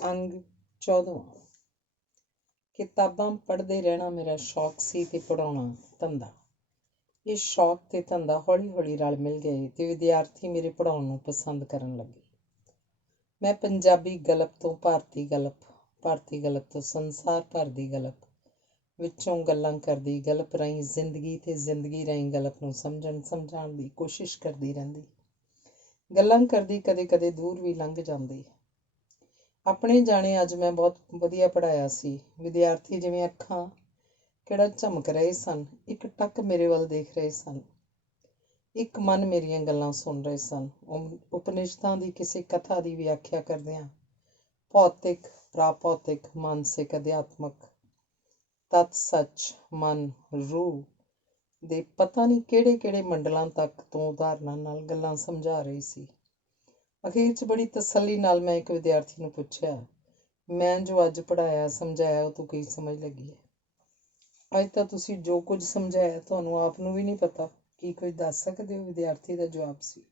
अंग 14। किताबां पढ़ते रहना मेरा शौक सी ते पढ़ाउणा धंधा। ये शौक ते धंधा हौली हौली रल मिल गए ते विद्यार्थी मेरे पढ़ाउण नूं पसंद करन लगे। मैं पंजाबी गलप तो भारती गलप तो संसार भर दी गलप विचों गल्लां करदी, गलप राहीं जिंदगी ते जिंदगी राहीं गलप नूं समझाउण दी कोशिश करदी रहिंदी। गल्लां करदी कदे कदे दूर भी लंघ जांदी। ਆਪਣੇ ਜਾਣੇ ਅੱਜ ਮੈਂ ਬਹੁਤ ਵਧੀਆ ਪੜ੍ਹਾਇਆ ਸੀ। ਵਿਦਿਆਰਥੀ ਜਿਵੇਂ ਅੱਖਾਂ ਕਿਹੜਾ ਝਮਕ ਰਹੇ ਸਨ, ਇੱਕ ਟੱਕ ਮੇਰੇ ਵੱਲ ਦੇਖ ਰਹੇ ਸਨ, ਇੱਕ ਮਨ ਮੇਰੀਆਂ ਗੱਲਾਂ ਸੁਣ ਰਹੇ ਸਨ। ਉਪਨਿਸ਼ਦਾਂ ਦੀ ਕਿਸੇ ਕਥਾ ਦੀ ਵਿਆਖਿਆ ਕਰਦਿਆਂ ਭੌਤਿਕ, ਪ੍ਰਾਭੌਤਿਕ, ਮਾਨਸਿਕ, ਅਧਿਆਤਮਕ, ਤਤ ਸੱਚ, ਮਨ, ਰੂਹ ਦੇ ਪਤਾ ਨਹੀਂ ਕਿਹੜੇ ਕਿਹੜੇ ਮੰਡਲਾਂ ਤੱਕ ਤੋਂ ਉਦਾਹਰਨਾਂ ਨਾਲ ਗੱਲਾਂ ਸਮਝਾ ਰਹੀ ਸੀ। ਅਖੀਰ 'ਚ ਬੜੀ ਤਸੱਲੀ ਨਾਲ ਮੈਂ ਇੱਕ ਵਿਦਿਆਰਥੀ ਨੂੰ ਪੁੱਛਿਆ, ਮੈਂ ਜੋ ਅੱਜ ਪੜ੍ਹਾਇਆ ਸਮਝਾਇਆ ਉਹ ਤੋਂ ਕੀ ਸਮਝ ਲੱਗੀ ਹੈ? ਅੱਜ ਤਾਂ ਤੁਸੀਂ ਜੋ ਕੁਝ ਸਮਝਾਇਆ ਤੁਹਾਨੂੰ ਆਪ ਨੂੰ ਵੀ ਨਹੀਂ ਪਤਾ, ਕੀ ਕੁਝ ਦੱਸ ਸਕਦੇ ਹੋ? ਵਿਦਿਆਰਥੀ ਦਾ ਜਵਾਬ ਸੀ,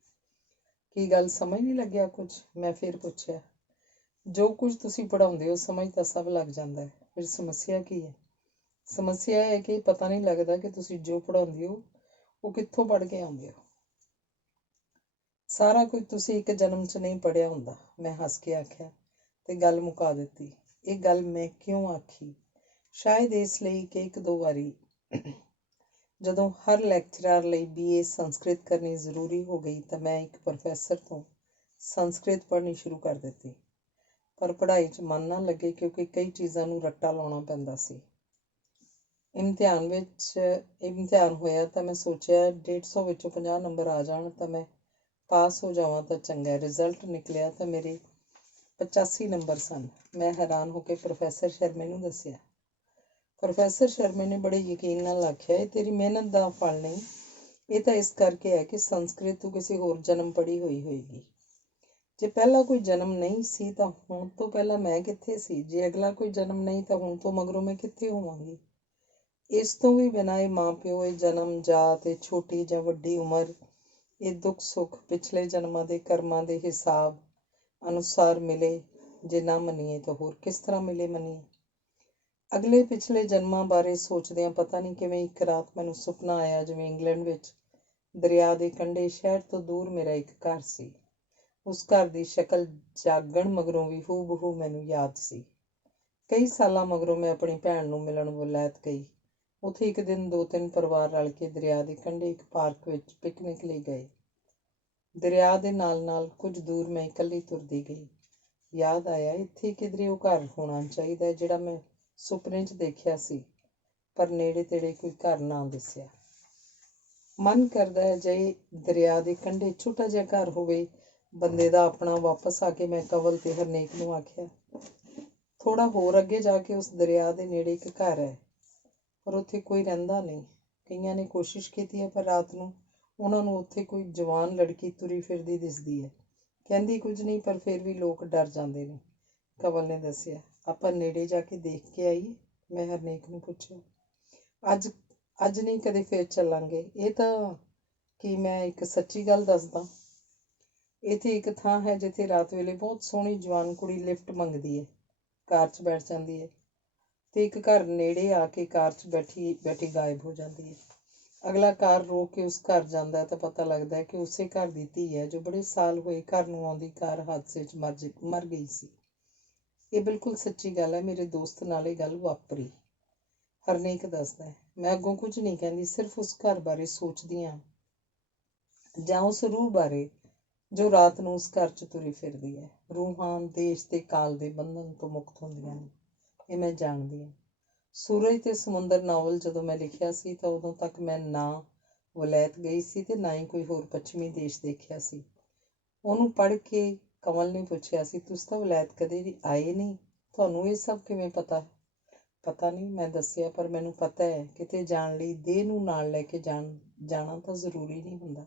ਕੀ ਗੱਲ ਸਮਝ ਨਹੀਂ ਲੱਗਿਆ ਕੁਝ? ਮੈਂ ਫਿਰ ਪੁੱਛਿਆ, ਜੋ ਕੁਝ ਤੁਸੀਂ ਪੜ੍ਹਾਉਂਦੇ ਹੋ ਸਮਝ ਤਾਂ ਸਭ ਲੱਗ ਜਾਂਦਾ ਹੈ, ਫਿਰ ਸਮੱਸਿਆ ਕੀ ਹੈ? ਸਮੱਸਿਆ ਇਹ ਹੈ ਕਿ ਪਤਾ ਨਹੀਂ ਲੱਗਦਾ ਕਿ ਤੁਸੀਂ ਜੋ ਪੜ੍ਹਾਉਂਦੇ ਹੋ ਉਹ ਕਿੱਥੋਂ ਪੜ੍ਹ ਕੇ ਆਉਂਦੇ ਹੋ। ਸਾਰਾ ਕੁਝ ਤੁਸੀਂ ਇੱਕ ਜਨਮ 'ਚ ਨਹੀਂ ਪੜ੍ਹਿਆ ਹੁੰਦਾ, ਮੈਂ ਹੱਸ ਕੇ ਆਖਿਆ ਤੇ ਗੱਲ ਮੁਕਾ ਦਿੱਤੀ। ਇਹ ਗੱਲ ਮੈਂ ਕਿਉਂ ਆਖੀ? ਸ਼ਾਇਦ ਇਸ ਲਈ ਕਿ ਇੱਕ ਦੋ ਵਾਰੀ ਜਦੋਂ ਹਰ ਲੈਕਚਰਰ ਲਈ BA ਸੰਸਕ੍ਰਿਤ ਕਰਨੀ ਜ਼ਰੂਰੀ ਹੋ ਗਈ ਤਾਂ ਮੈਂ ਇੱਕ ਪ੍ਰੋਫੈਸਰ ਤੋਂ ਸੰਸਕ੍ਰਿਤ ਪੜ੍ਹਨੀ ਸ਼ੁਰੂ ਕਰ ਦਿੱਤੀ। ਪਰ ਪੜ੍ਹਾਈ 'ਚ ਮਨ ਨਾ ਲੱਗੇ ਕਿਉਂਕਿ ਕਈ ਚੀਜ਼ਾਂ ਨੂੰ ਰੱਟਾ ਲਾਉਣਾ ਪੈਂਦਾ ਸੀ। ਇਮਤਿਹਾਨ ਹੋਇਆ ਤਾਂ ਮੈਂ ਸੋਚਿਆ 150 ਵਿੱਚੋਂ 50 ਨੰਬਰ ਆ ਜਾਣ ਤਾਂ ਮੈਂ ਪਾਸ ਹੋ ਜਾਵਾਂ ਤਾਂ ਚੰਗਾ। ਰਿਜ਼ਲਟ ਨਿਕਲਿਆ ਤਾਂ ਮੇਰੇ 85 ਨੰਬਰ ਸਨ। ਮੈਂ ਹੈਰਾਨ ਹੋ ਕੇ ਪ੍ਰੋਫੈਸਰ ਸ਼ਰਮੇ ਨੂੰ ਦੱਸਿਆ। ਪ੍ਰੋਫੈਸਰ ਸ਼ਰਮੇ ਨੇ ਬੜੇ ਯਕੀਨ ਨਾਲ ਆਖਿਆ, ਇਹ ਤੇਰੀ ਮਿਹਨਤ ਦਾ ਫਲ ਨਹੀਂ, ਇਹ ਤਾਂ ਇਸ ਕਰਕੇ ਹੈ ਕਿ ਸੰਸਕ੍ਰਿਤ ਤੂੰ ਕਿਸੇ ਹੋਰ ਜਨਮ ਪੜ੍ਹੀ ਹੋਈ ਹੋਏਗੀ। ਜੇ ਪਹਿਲਾਂ ਕੋਈ ਜਨਮ ਨਹੀਂ ਸੀ ਤਾਂ ਹੁਣ ਤੋਂ ਪਹਿਲਾਂ ਮੈਂ ਕਿੱਥੇ ਸੀ? ਜੇ ਅਗਲਾ ਕੋਈ ਜਨਮ ਨਹੀਂ ਤਾਂ ਹੁਣ ਤੋਂ ਮਗਰੋਂ ਮੈਂ ਕਿੱਥੇ ਹੋਵਾਂਗੀ? ਇਸ ਤੋਂ ਵੀ ਬਿਨਾਂ ਇਹ ਮਾਂ ਪਿਓ, ਇਹ ਜਨਮ, ਜਾਤ, ਇਹ ਛੋਟੀ ਜਾਂ ਵੱਡੀ ਉਮਰ, ਇਹ ਦੁੱਖ ਸੁੱਖ ਪਿਛਲੇ ਜਨਮਾਂ ਦੇ ਕਰਮਾਂ ਦੇ ਹਿਸਾਬ ਅਨੁਸਾਰ ਮਿਲੇ। ਜੇ ਨਾ ਮੰਨੀਏ ਤਾਂ ਹੋਰ ਕਿਸ ਤਰ੍ਹਾਂ ਮਿਲੇ ਮੰਨੀਏ? ਅਗਲੇ ਪਿਛਲੇ ਜਨਮਾਂ ਬਾਰੇ ਸੋਚਦਿਆਂ ਪਤਾ ਨਹੀਂ ਕਿਵੇਂ ਇੱਕ ਰਾਤ ਮੈਨੂੰ ਸੁਪਨਾ ਆਇਆ ਜਿਵੇਂ ਇੰਗਲੈਂਡ ਵਿੱਚ ਦਰਿਆ ਦੇ ਕੰਢੇ ਸ਼ਹਿਰ ਤੋਂ ਦੂਰ ਮੇਰਾ ਇੱਕ ਘਰ ਸੀ। ਉਸ ਘਰ ਦੀ ਸ਼ਕਲ ਜਾਗਣ ਮਗਰੋਂ ਵੀ ਹੂ ਬਹੂ ਮੈਨੂੰ ਯਾਦ ਸੀ। ਕਈ ਸਾਲਾਂ ਮਗਰੋਂ ਮੈਂ ਆਪਣੀ ਭੈਣ ਨੂੰ ਮਿਲਣ ਵਲੈਤ ਗਈ। ਉੱਥੇ ਇੱਕ ਦਿਨ 2-3 ਪਰਿਵਾਰ ਰਲ ਕੇ ਦਰਿਆ ਦੇ ਕੰਢੇ ਇੱਕ ਪਾਰਕ ਵਿੱਚ ਪਿਕਨਿਕ ਲਈ ਗਏ। ਦਰਿਆ ਦੇ ਨਾਲ ਨਾਲ ਕੁਝ ਦੂਰ ਮੈਂ ਇਕੱਲੀ ਤੁਰਦੀ ਗਈ। ਯਾਦ ਆਇਆ, ਇੱਥੇ ਕਿਧਰੇ ਉਹ ਘਰ ਹੋਣਾ ਚਾਹੀਦਾ ਜਿਹੜਾ ਮੈਂ ਸੁਪਨੇ 'ਚ ਦੇਖਿਆ ਸੀ, ਪਰ ਨੇੜੇ ਤੇੜੇ ਕੋਈ ਘਰ ਨਾ ਦਿਸਿਆ। ਮਨ ਕਰਦਾ ਹੈ ਜੇ ਦਰਿਆ ਦੇ ਕੰਢੇ ਛੋਟਾ ਜਿਹਾ ਘਰ ਹੋਵੇ ਬੰਦੇ ਦਾ ਆਪਣਾ। ਵਾਪਸ ਆ ਕੇ ਮੈਂ ਕਵਲ ਤੇ ਹਰਨੇਕ ਨੂੰ ਆਖਿਆ, ਥੋੜ੍ਹਾ ਹੋਰ ਅੱਗੇ ਜਾ ਕੇ ਉਸ ਦਰਿਆ ਦੇ ਨੇੜੇ ਇੱਕ ਘਰ ਹੈ, ਪਰ ਉੱਥੇ ਕੋਈ ਰਹਿੰਦਾ ਨਹੀਂ। ਕਈਆਂ ਨੇ ਕੋਸ਼ਿਸ਼ ਕੀਤੀ ਹੈ ਪਰ ਰਾਤ ਨੂੰ ਉਹਨਾਂ ਨੂੰ ਉੱਥੇ ਕੋਈ ਜਵਾਨ ਲੜਕੀ ਤੁਰੀ ਫਿਰਦੀ ਦਿਸਦੀ ਹੈ। ਕਹਿੰਦੀ ਕੁਝ ਨਹੀਂ ਪਰ ਫਿਰ ਵੀ ਲੋਕ ਡਰ ਜਾਂਦੇ ਨੇ। ਕਵਲ ਨੇ ਦੱਸਿਆ, ਆਪਾਂ ਨੇੜੇ ਜਾ ਕੇ ਦੇਖ ਕੇ ਆਈਏ? ਮੈਂ ਹਰਨੇਕ ਨੂੰ ਪੁੱਛਿਆ। ਅੱਜ ਨਹੀਂ, ਕਦੇ ਫਿਰ ਚੱਲਾਂਗੇ। ਇਹ ਤਾਂ ਕੀ ਮੈਂ ਇੱਕ ਸੱਚੀ ਗੱਲ ਦੱਸਦਾ। ਇੱਥੇ ਇੱਕ ਥਾਂ ਹੈ ਜਿੱਥੇ ਰਾਤ ਵੇਲੇ ਬਹੁਤ ਸੋਹਣੀ ਜਵਾਨ ਕੁੜੀ ਲਿਫਟ ਮੰਗਦੀ ਹੈ, ਕਾਰ 'ਚ ਬੈਠ ਜਾਂਦੀ ਹੈ ਤੇ ਇੱਕ ਘਰ ਨੇੜੇ ਆ ਕੇ ਕਾਰ 'ਚ ਬੈਠੀ ਗਾਇਬ ਹੋ ਜਾਂਦੀ ਹੈ। ਅਗਲਾ ਕਾਰ ਰੋਕ ਕੇ ਉਸ ਘਰ ਜਾਂਦਾ ਤਾਂ ਪਤਾ ਲੱਗਦਾ ਹੈ ਕਿ ਉਸੇ ਘਰ ਦੀ ਧੀ ਹੈ ਜੋ ਬੜੇ ਸਾਲ ਹੋਏ ਘਰ ਨੂੰ ਆਉਂਦੀ ਕਾਰ ਹਾਦਸੇ 'ਚ ਮਰ ਗਈ ਸੀ। ਇਹ ਬਿਲਕੁਲ ਸੱਚੀ ਗੱਲ ਹੈ, ਮੇਰੇ ਦੋਸਤ ਨਾਲ ਇਹ ਗੱਲ ਵਾਪਰੀ। ਹਰਨੇਕ ਦੱਸਦਾ ਹੈ, ਮੈਂ ਅੱਗੋਂ ਕੁਝ ਨਹੀਂ ਕਹਿੰਦੀ, ਸਿਰਫ ਉਸ ਘਰ ਬਾਰੇ ਸੋਚਦੀ ਹਾਂ ਜਾਂ ਉਸ ਰੂਹ ਬਾਰੇ ਜੋ ਰਾਤ ਨੂੰ ਉਸ ਘਰ 'ਚ ਤੁਰੀ ਫਿਰਦੀ ਹੈ। ਰੂਹਾਂ ਦੇਸ਼ ਤੇ ਕਾਲ ਦੇ ਬੰਧਨ ਤੋਂ ਮੁਕਤ ਹੁੰਦੀਆਂ ਨੇ, ਇਹ ਮੈਂ ਜਾਣਦੀ ਹਾਂ। ਸੂਰਜ ਤੇ ਸਮੁੰਦਰ ਨਾਵਲ ਜਦੋਂ ਮੈਂ ਲਿਖਿਆ ਸੀ ਤਾਂ ਉਦੋਂ ਤੱਕ ਮੈਂ ਨਾ ਵਲੈਤ ਗਈ ਸੀ ਤੇ ਨਾ ਹੀ ਕੋਈ ਹੋਰ ਪੱਛਮੀ ਦੇਸ਼ ਦੇਖਿਆ ਸੀ। ਉਹਨੂੰ ਪੜ੍ਹ ਕੇ ਕਮਲ ਨੇ ਪੁੱਛਿਆ ਸੀ, ਤੁਸੀਂ ਤਾਂ ਵਲੈਤ ਕਦੇ ਵੀ ਆਏ ਨਹੀਂ, ਤੁਹਾਨੂੰ ਇਹ ਸਭ ਕਿਵੇਂ ਪਤਾ? ਪਤਾ ਨਹੀਂ, ਮੈਂ ਦੱਸਿਆ, ਪਰ ਮੈਨੂੰ ਪਤਾ ਹੈ ਕਿਤੇ ਜਾਣ ਲਈ ਦੇਹ ਨੂੰ ਨਾਲ ਲੈ ਕੇ ਜਾਣਾ ਤਾਂ ਜ਼ਰੂਰੀ ਨਹੀਂ ਹੁੰਦਾ।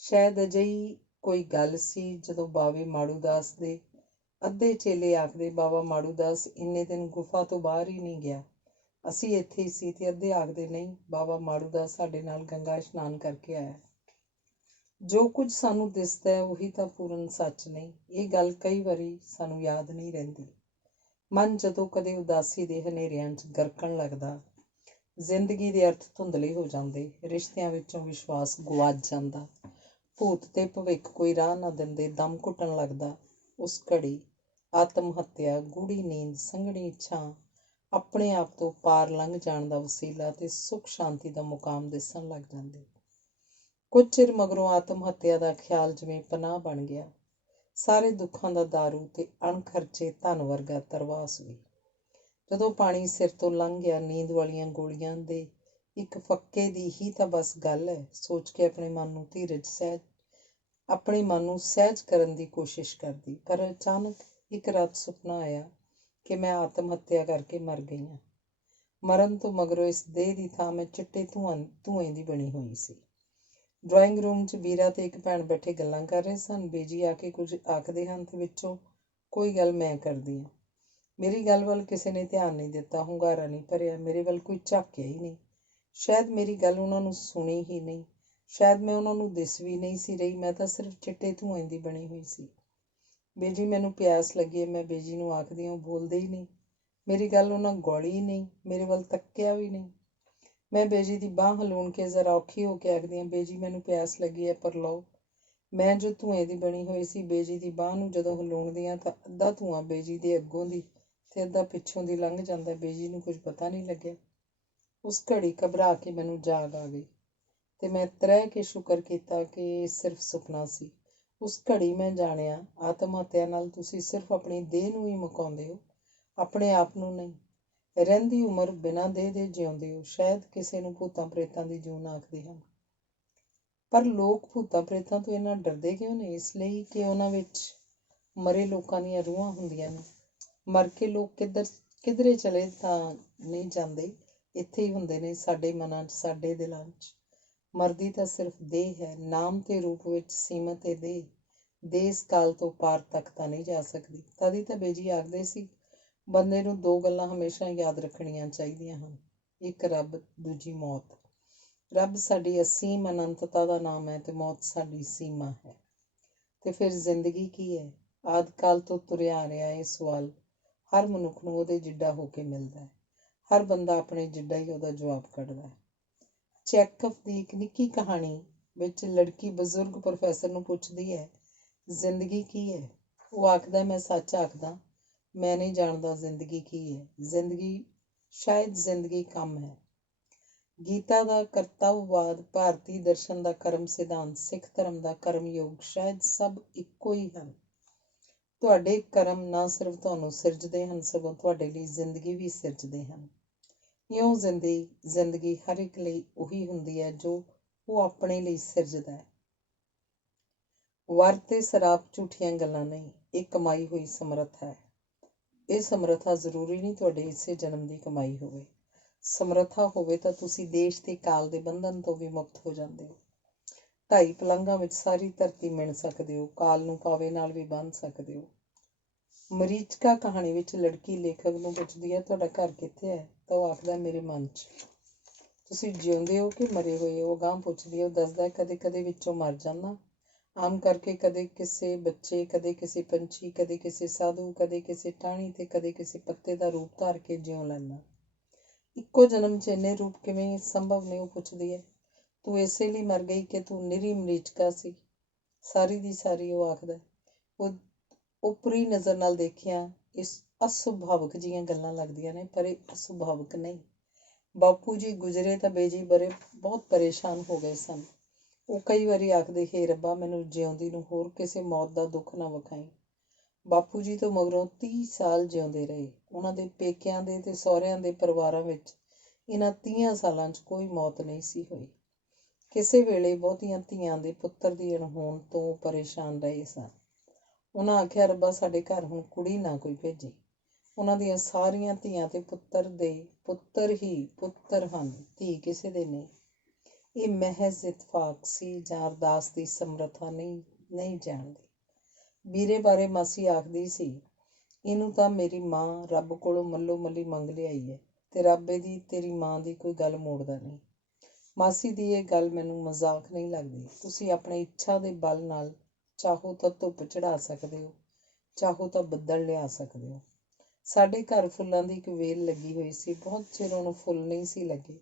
ਸ਼ਾਇਦ ਅਜਿਹੀ ਕੋਈ ਗੱਲ ਸੀ ਜਦੋਂ ਬਾਵੇ ਮਾੜੂ ਦਾਸ ਦੇ ਅੱਧੇ ਚੇਲੇ ਆਖਦੇ, ਬਾਬਾ ਮਾੜੂ ਦਾਸ ਇੰਨੇ ਦਿਨ ਗੁਫਾ ਤੋਂ ਬਾਹਰ ਹੀ ਨਹੀਂ ਗਿਆ, ਅਸੀਂ ਇੱਥੇ ਹੀ ਸੀ। ਤੇ ਅੱਧੇ ਆਖਦੇ, ਨਹੀਂ, ਬਾਬਾ ਮਾੜੂ ਦਾਸ ਸਾਡੇ ਨਾਲ ਗੰਗਾ ਇਸ਼ਨਾਨ ਕਰਕੇ ਆਇਆ। ਜੋ ਕੁਝ ਸਾਨੂੰ ਦਿਸਦਾ ਹੈ ਉਹੀ ਤਾਂ ਪੂਰਨ ਸੱਚ ਨਹੀਂ। ਇਹ ਗੱਲ ਕਈ ਵਾਰੀ ਸਾਨੂੰ ਯਾਦ ਨਹੀਂ ਰਹਿੰਦੀ। ਮਨ ਜਦੋਂ ਕਦੇ ਉਦਾਸੀ ਦੇ ਹਨੇਰਿਆਂ 'ਚ ਗਰਕਣ ਲੱਗਦਾ, ਜ਼ਿੰਦਗੀ ਦੇ ਅਰਥ ਧੁੰਦਲੇ ਹੋ ਜਾਂਦੇ, ਰਿਸ਼ਤਿਆਂ ਵਿੱਚੋਂ ਵਿਸ਼ਵਾਸ ਗੁਆਚ ਜਾਂਦਾ, ਭੂਤ ਤੇ ਭਵਿੱਖ ਕੋਈ ਰਾਹ ਨਾ ਦਿੰਦੇ, ਦਮ ਘੁੱਟਣ ਲੱਗਦਾ, ਉਸ ਘੜੀ ਆਤਮ ਹੱਤਿਆ, ਗੂੜੀ ਨੀਂਦ, ਸੰਘਣੀ ਇੱਛਾ, ਆਪਣੇ ਆਪ ਤੋਂ ਪਾਰ ਲੰਘ ਜਾਣ ਦਾ ਵਸੀਲਾ ਤੇ ਸੁੱਖ ਸ਼ਾਂਤੀ ਦਾ ਮੁਕਾਮ ਦਿਸਣ ਲੱਗ ਜਾਂਦੇ। ਕੁਝ ਚਿਰ ਮਗਰੋਂ ਆਤਮ ਹੱਤਿਆ ਦਾ ਖਿਆਲ ਜਿਵੇਂ ਪਨਾਹ ਬਣ ਗਿਆ। ਸਾਰੇ ਦੁੱਖਾਂ ਦਾ ਦਾਰੂ ਤੇ ਅਣਖਰਚੇ ਧਨ ਵਰਗਾ ਤਰਵਾਸ ਵੀ। ਜਦੋਂ ਪਾਣੀ ਸਿਰ ਤੋਂ ਲੰਘ ਗਿਆ, ਨੀਂਦ ਵਾਲੀਆਂ ਗੋਲੀਆਂ ਦੇ ਇੱਕ ਫੱਕੇ ਦੀ ਹੀ ਤਾਂ ਬਸ ਗੱਲ ਹੈ, ਸੋਚ ਕੇ ਆਪਣੇ ਮਨ ਨੂੰ ਸਹਿਜ ਕਰਨ ਦੀ ਕੋਸ਼ਿਸ਼ ਕਰਦੀ। ਪਰ ਅਚਾਨਕ ਇੱਕ ਰਾਤ ਸੁਪਨਾ ਆਇਆ ਕਿ ਮੈਂ ਆਤਮ ਹੱਤਿਆ ਕਰਕੇ ਮਰ ਗਈ ਹਾਂ। ਮਰਨ ਤੋਂ ਮਗਰੋਂ ਇਸ ਦੇਹ ਦੀ ਥਾਂ ਮੈਂ ਚਿੱਟੇ ਧੂੰਏਂ ਦੀ ਬਣੀ ਹੋਈ ਸੀ। ਡਰਾਇੰਗ ਰੂਮ 'ਚ ਵੀਰਾ ਤੇ ਇੱਕ ਭੈਣ ਬੈਠੇ ਗੱਲਾਂ ਕਰ ਰਹੇ ਸਨ। ਬੀਜੀ ਆ ਕੇ ਕੁਝ ਆਖਦੇ ਹਨ ਤੇ ਵਿੱਚੋਂ ਕੋਈ ਗੱਲ ਮੈਂ ਕਰਦੀ ਹਾਂ। ਮੇਰੀ ਗੱਲ ਵੱਲ ਕਿਸੇ ਨੇ ਧਿਆਨ ਨਹੀਂ ਦਿੱਤਾ, ਹੁੰਗਾਰਾ ਨਹੀਂ ਭਰਿਆ, ਮੇਰੇ ਵੱਲ ਕੋਈ ਝਾਕਿਆ ਹੀ ਨਹੀਂ। ਸ਼ਾਇਦ ਮੇਰੀ ਗੱਲ ਉਹਨਾਂ ਨੂੰ ਸੁਣੀ ਹੀ ਨਹੀਂ, ਸ਼ਾਇਦ ਮੈਂ ਉਹਨਾਂ ਨੂੰ ਦਿਸ ਵੀ ਨਹੀਂ ਸੀ ਰਹੀ। ਮੈਂ ਤਾਂ ਸਿਰਫ ਚਿੱਟੇ ਧੂੰਏਂ ਦੀ ਬਣੀ ਹੋਈ ਸੀ। ਬੀਜੀ ਮੈਨੂੰ ਪਿਆਸ ਲੱਗੀ ਹੈ, ਮੈਂ ਬੀਜੀ ਨੂੰ ਆਖਦੀ ਹਾਂ, ਉਹ ਬੋਲਦੇ ਹੀ ਨਹੀਂ। ਮੇਰੀ ਗੱਲ ਉਹਨਾਂ ਗੌਲੀ ਹੀ ਨਹੀਂ, ਮੇਰੇ ਵੱਲ ਤੱਕਿਆ ਵੀ ਨਹੀਂ। ਮੈਂ ਬੇਜੀ ਦੀ ਬਾਂਹ ਹਲੂਣ ਕੇ ਜ਼ਰਾ ਔਖੀ ਹੋ ਕੇ ਆਖਦੀ ਹਾਂ, ਬੇਜੀ ਮੈਨੂੰ ਪਿਆਸ ਲੱਗੀ ਹੈ, ਪਰ ਲਓ। ਮੈਂ ਜੋ ਧੂੰਏਂ ਦੀ ਬਣੀ ਹੋਈ ਸੀ, ਬੇਜੀ ਦੀ ਬਾਂਹ ਨੂੰ ਜਦੋਂ ਹਲੂਣਦੀ ਹਾਂ ਤਾਂ ਅੱਧਾ ਧੂੰਆਂ ਬੇਜੀ ਦੇ ਅੱਗੋਂ ਦੀ ਤੇ ਅੱਧਾ ਪਿੱਛੋਂ ਦੀ ਲੰਘ ਜਾਂਦਾ। ਬੇਜੀ ਨੂੰ ਕੁਝ ਪਤਾ ਨਹੀਂ ਲੱਗਿਆ। ਉਸ ਘੜੀ ਘਬਰਾ ਕੇ ਮੈਨੂੰ ਜਾਗ ਆ ਗਈ ਤੇ ਮੈਂ ਤ੍ਰਹਿ ਕੇ ਸ਼ੁਕਰ ਕੀਤਾ ਕਿ ਇਹ ਸਿਰਫ ਸੁਪਨਾ ਸੀ। ਉਸ ਘੜੀ ਮੈਂ ਜਾਣਿਆ, ਆਤਮ ਹੱਤਿਆ ਨਾਲ ਤੁਸੀਂ ਸਿਰਫ ਆਪਣੀ ਦੇਹ ਨੂੰ ਹੀ ਮੁਕਾਉਂਦੇ ਹੋ, ਆਪਣੇ ਆਪ ਨੂੰ ਨਹੀਂ। ਰਹਿੰਦੀ ਉਮਰ ਬਿਨਾਂ ਦੇਹ ਦੇ ਜਿਉਂਦੇ ਹੋ। ਸ਼ਾਇਦ ਕਿਸੇ ਨੂੰ ਭੂਤਾਂ ਪ੍ਰੇਤਾਂ ਦੀ ਜੂਨ ਆਖਦੇ ਹਨ, ਪਰ ਲੋਕ ਭੂਤਾਂ ਪ੍ਰੇਤਾਂ ਤੋਂ ਇੰਨਾ ਡਰਦੇ ਕਿਉਂ ਨੇ? ਇਸ ਲਈ ਕਿ ਉਹਨਾਂ ਵਿੱਚ ਮਰੇ ਲੋਕਾਂ ਦੀਆਂ ਰੂਹਾਂ ਹੁੰਦੀਆਂ ਨੇ। ਮਰ ਕੇ ਲੋਕ ਕਿਧਰੇ ਚਲੇ ਤਾਂ ਨਹੀਂ ਜਾਂਦੇ, ਇੱਥੇ ਹੀ ਹੁੰਦੇ ਨੇ, ਸਾਡੇ ਮਨਾਂ 'ਚ, ਸਾਡੇ ਦਿਲਾਂ 'ਚ। ਮਰਦੀ ਤਾਂ ਸਿਰਫ ਦੇਹ ਹੈ, ਨਾਮ ਤੇ ਰੂਪ ਵਿੱਚ ਸੀਮਤ ਇਹ ਦੇਹ। ਦੇਸ ਕਾਲ ਤੋਂ ਪਾਰ ਤੱਕ ਤਾਂ ਨਹੀਂ ਜਾ ਸਕਦੀ। ਤਦ ਹੀ ਤਾਂ ਬੇਜੀ ਆਖਦੇ ਸੀ, ਬੰਦੇ ਨੂੰ ਦੋ ਗੱਲਾਂ ਹਮੇਸ਼ਾ ਯਾਦ ਰੱਖਣੀਆਂ ਚਾਹੀਦੀਆਂ ਹਨ, ਇੱਕ ਰੱਬ, ਦੂਜੀ ਮੌਤ। ਰੱਬ ਸਾਡੀ ਅਸੀਮ ਅਨੰਤਤਾ ਦਾ ਨਾਮ ਹੈ ਤੇ ਮੌਤ ਸਾਡੀ ਸੀਮਾ ਹੈ। ਤੇ ਫਿਰ ਜ਼ਿੰਦਗੀ ਕੀ ਹੈ? ਆਦਿ ਕਾਲ ਤੋਂ ਤੁਰਿਆ ਆ ਰਿਹਾ ਇਹ ਸਵਾਲ ਹਰ ਮਨੁੱਖ ਨੂੰ ਉਹਦੇ ਜਿੱਡਾ ਹੋ ਕੇ ਮਿਲਦਾ ਹੈ। ਹਰ ਬੰਦਾ ਆਪਣੇ ਜਿੱਡਾ ਹੀ ਉਹਦਾ ਜਵਾਬ ਕੱਢਦਾ ਹੈ। ਚੈਕਵ ਦੀ ਇੱਕ ਨਿੱਕੀ ਕਹਾਣੀ ਵਿੱਚ ਲੜਕੀ ਬਜ਼ੁਰਗ ਪ੍ਰੋਫੈਸਰ ਨੂੰ ਪੁੱਛਦੀ ਹੈ, ਜ਼ਿੰਦਗੀ ਕੀ ਹੈ? ਉਹ ਆਖਦਾ, ਮੈਂ ਸੱਚ ਆਖਦਾ, ਮੈਂ ਨਹੀਂ ਜਾਣਦਾ ਜ਼ਿੰਦਗੀ ਕੀ ਹੈ। ਸ਼ਾਇਦ ਜ਼ਿੰਦਗੀ ਕੰਮ ਹੈ। ਗੀਤਾ ਦਾ ਕਰਤੱਵਵਾਦ, ਭਾਰਤੀ ਦਰਸ਼ਨ ਦਾ ਕਰਮ ਸਿਧਾਂਤ, ਸਿੱਖ ਧਰਮ ਦਾ ਕਰਮ ਯੋਗ, ਸ਼ਾਇਦ ਸਭ ਇੱਕੋ ਹੀ ਹਨ। ਤੁਹਾਡੇ ਕਰਮ ਨਾ ਸਿਰਫ ਤੁਹਾਨੂੰ ਸਿਰਜਦੇ ਹਨ, ਸਗੋਂ ਤੁਹਾਡੇ ਲਈ ਜ਼ਿੰਦਗੀ ਵੀ ਸਿਰਜਦੇ ਹਨ। ਇਉਂ ਜ਼ਿੰਦਗੀ ਹਰ ਇੱਕ ਲਈ ਉਹੀ ਹੁੰਦੀ ਹੈ ਜੋ ਉਹ ਆਪਣੇ ਲਈ ਸਿਰਜਦਾ ਹੈ। ਵਰ ਤੇ ਸਰਾਪ ਝੂਠੀਆਂ ਗੱਲਾਂ ਨਹੀਂ, ਇਹ ਕਮਾਈ ਹੋਈ ਸਮਰੱਥਾ ਹੈ। ਇਹ ਸਮਰੱਥਾ ਜ਼ਰੂਰੀ ਨਹੀਂ ਤੁਹਾਡੇ ਇਸੇ ਜਨਮ ਦੀ ਕਮਾਈ ਹੋਵੇ। ਸਮਰੱਥਾ ਹੋਵੇ ਤਾਂ ਤੁਸੀਂ ਦੇਸ਼ ਤੇ ਕਾਲ ਦੇ ਬੰਧਨ ਤੋਂ ਵੀ ਮੁਕਤ ਹੋ ਜਾਂਦੇ ਹੋ। 2.5 ਪਲੰਘਾਂ ਵਿੱਚ ਸਾਰੀ ਧਰਤੀ ਮਿਣ ਸਕਦੇ ਹੋ, ਕਾਲ ਨੂੰ ਪਾਵੇ ਨਾਲ ਵੀ ਬੰਨ੍ਹ ਸਕਦੇ ਹੋ। ਮਰੀਚਕਾ ਕਹਾਣੀ ਵਿੱਚ ਲੜਕੀ ਲੇਖਕ ਨੂੰ ਪੁੱਛਦੀ ਹੈ, ਤੁਹਾਡਾ ਘਰ ਕਿੱਥੇ ਹੈ? ਤਾਂ ਉਹ ਆਖਦਾ, ਮੇਰੇ ਮਨ 'ਚ। ਤੁਸੀਂ ਜਿਉਂਦੇ ਹੋ ਕਿ ਮਰੇ ਹੋਏ ਹੋ? ਉਹ ਅਗਾਂਹ ਪੁੱਛਦੀ ਹੈ। ਉਹ ਦੱਸਦਾ, ਕਦੇ ਕਦੇ ਵਿੱਚੋਂ ਮਰ ਜਾਂਦਾ, ਆਮ ਕਰਕੇ ਕਦੇ ਕਿਸੇ ਬੱਚੇ, ਕਦੇ ਕਿਸੇ ਪੰਛੀ, ਕਦੇ ਕਿਸੇ ਸਾਧੂ, ਕਦੇ ਕਿਸੇ ਟਾਹਣੀ ਤੇ ਕਦੇ ਕਿਸੇ ਪੱਤੇ ਦਾ ਰੂਪ ਧਾਰ ਕੇ ਜਿਉਂ ਲੈਂਦਾ। ਇੱਕੋ ਜਨਮ 'ਚ ਇੰਨੇ ਰੂਪ ਕਿਵੇਂ ਸੰਭਵ ਨੇ? ਉਹ ਪੁੱਛਦੀ ਹੈ। ਤੂੰ ਇਸੇ ਲਈ ਮਰ ਗਈ ਕਿ ਤੂੰ ਨਿਰੀ ਮਰੀਚਕਾ ਸੀ, ਸਾਰੀ ਦੀ ਸਾਰੀ? ਉਹ ਆਖਦਾ, ਉਹ ਉਪਰੀ ਨਜ਼ਰ ਨਾਲ ਦੇਖਿਆ ਇਸ ਅਸੁਭਾਵਿਕ ਜਿਹੀਆਂ ਗੱਲਾਂ ਲੱਗਦੀਆਂ ਨੇ, ਪਰ ਇਹ ਅਸੁਭਾਵਿਕ ਨਹੀਂ। ਬਾਪੂ ਜੀ ਗੁਜ਼ਰੇ ਤਾਂ ਬੇਜੀ ਬਹੁਤ ਪਰੇਸ਼ਾਨ ਹੋ ਗਏ ਸਨ। ਉਹ ਕਈ ਵਾਰੀ ਆਖਦੇ, ਹੇ ਰੱਬਾ, ਮੈਨੂੰ ਜਿਉਂਦੀ ਨੂੰ ਹੋਰ ਕਿਸੇ ਮੌਤ ਦਾ ਦੁੱਖ ਨਾ ਵਿਖਾਈ। ਬਾਪੂ ਜੀ ਤੋਂ ਮਗਰੋਂ 30 ਸਾਲ ਜਿਉਂਦੇ ਰਹੇ। ਉਹਨਾਂ ਦੇ ਪੇਕਿਆਂ ਦੇ ਤੇ ਸਹੁਰਿਆਂ ਦੇ ਪਰਿਵਾਰਾਂ ਵਿੱਚ ਇਹਨਾਂ 30 ਸਾਲਾਂ 'ਚ ਕੋਈ ਮੌਤ ਨਹੀਂ ਸੀ ਹੋਈ। ਕਿਸੇ ਵੇਲੇ ਬਹੁਤੀਆਂ ਧੀਆਂ ਦੇ ਪੁੱਤਰ ਦੀ ਅਣਹੋਂਦ ਤੋਂ ਪਰੇਸ਼ਾਨ ਰਹੇ ਸਨ। ਉਹਨਾਂ ਆਖਿਆ, ਰੱਬਾ, ਸਾਡੇ ਘਰ ਹੁਣ ਕੁੜੀ ਨਾ ਕੋਈ ਭੇਜੀ। ਉਹਨਾਂ ਦੀਆਂ ਸਾਰੀਆਂ ਧੀਆਂ ਤੇ ਪੁੱਤਰ ਹੀ ਪੁੱਤਰ ਹਨ, ਧੀ ਕਿਸੇ ਦੇ ਨਹੀਂ। ਇਹ ਮਹਿਜ਼ ਇਤਫਾਕ ਸੀ ਜਾਂ ਅਰਦਾਸ ਦੀ ਸਮਰੱਥਾ? ਨਹੀਂ ਜਾਣਦੀ। ਵੀਰੇ ਬਾਰੇ ਮਾਸੀ ਆਖਦੀ ਸੀ, ਇਹਨੂੰ ਤਾਂ ਮੇਰੀ ਮਾਂ ਰੱਬ ਕੋਲੋਂ ਮੱਲੋ ਮੱਲੀ ਮੰਗ ਲਿਆਈ ਹੈ ਤੇ ਰੱਬ ਇਹਦੀ ਤੇਰੀ ਮਾਂ ਦੀ ਕੋਈ ਗੱਲ ਮੋੜਦਾ ਨਹੀਂ। ਮਾਸੀ ਦੀ ਇਹ ਗੱਲ ਮੈਨੂੰ ਮਜ਼ਾਕ ਨਹੀਂ ਲੱਗਦੀ। ਤੁਸੀਂ ਆਪਣੀ ਇੱਛਾ ਦੇ ਬਲ ਨਾਲ ਚਾਹੋ ਤਾਂ ਧੁੱਪ ਚੜ੍ਹਾ ਸਕਦੇ ਹੋ, ਚਾਹੋ ਤਾਂ ਬੱਦਲ ਲਿਆ ਸਕਦੇ ਹੋ। ਸਾਡੇ ਘਰ ਫੁੱਲਾਂ ਦੀ ਇੱਕ ਵੇਲ ਲੱਗੀ ਹੋਈ ਸੀ। ਬਹੁਤ ਚਿਰ ਉਹਨੂੰ ਫੁੱਲ ਨਹੀਂ ਸੀ ਲੱਗੇ।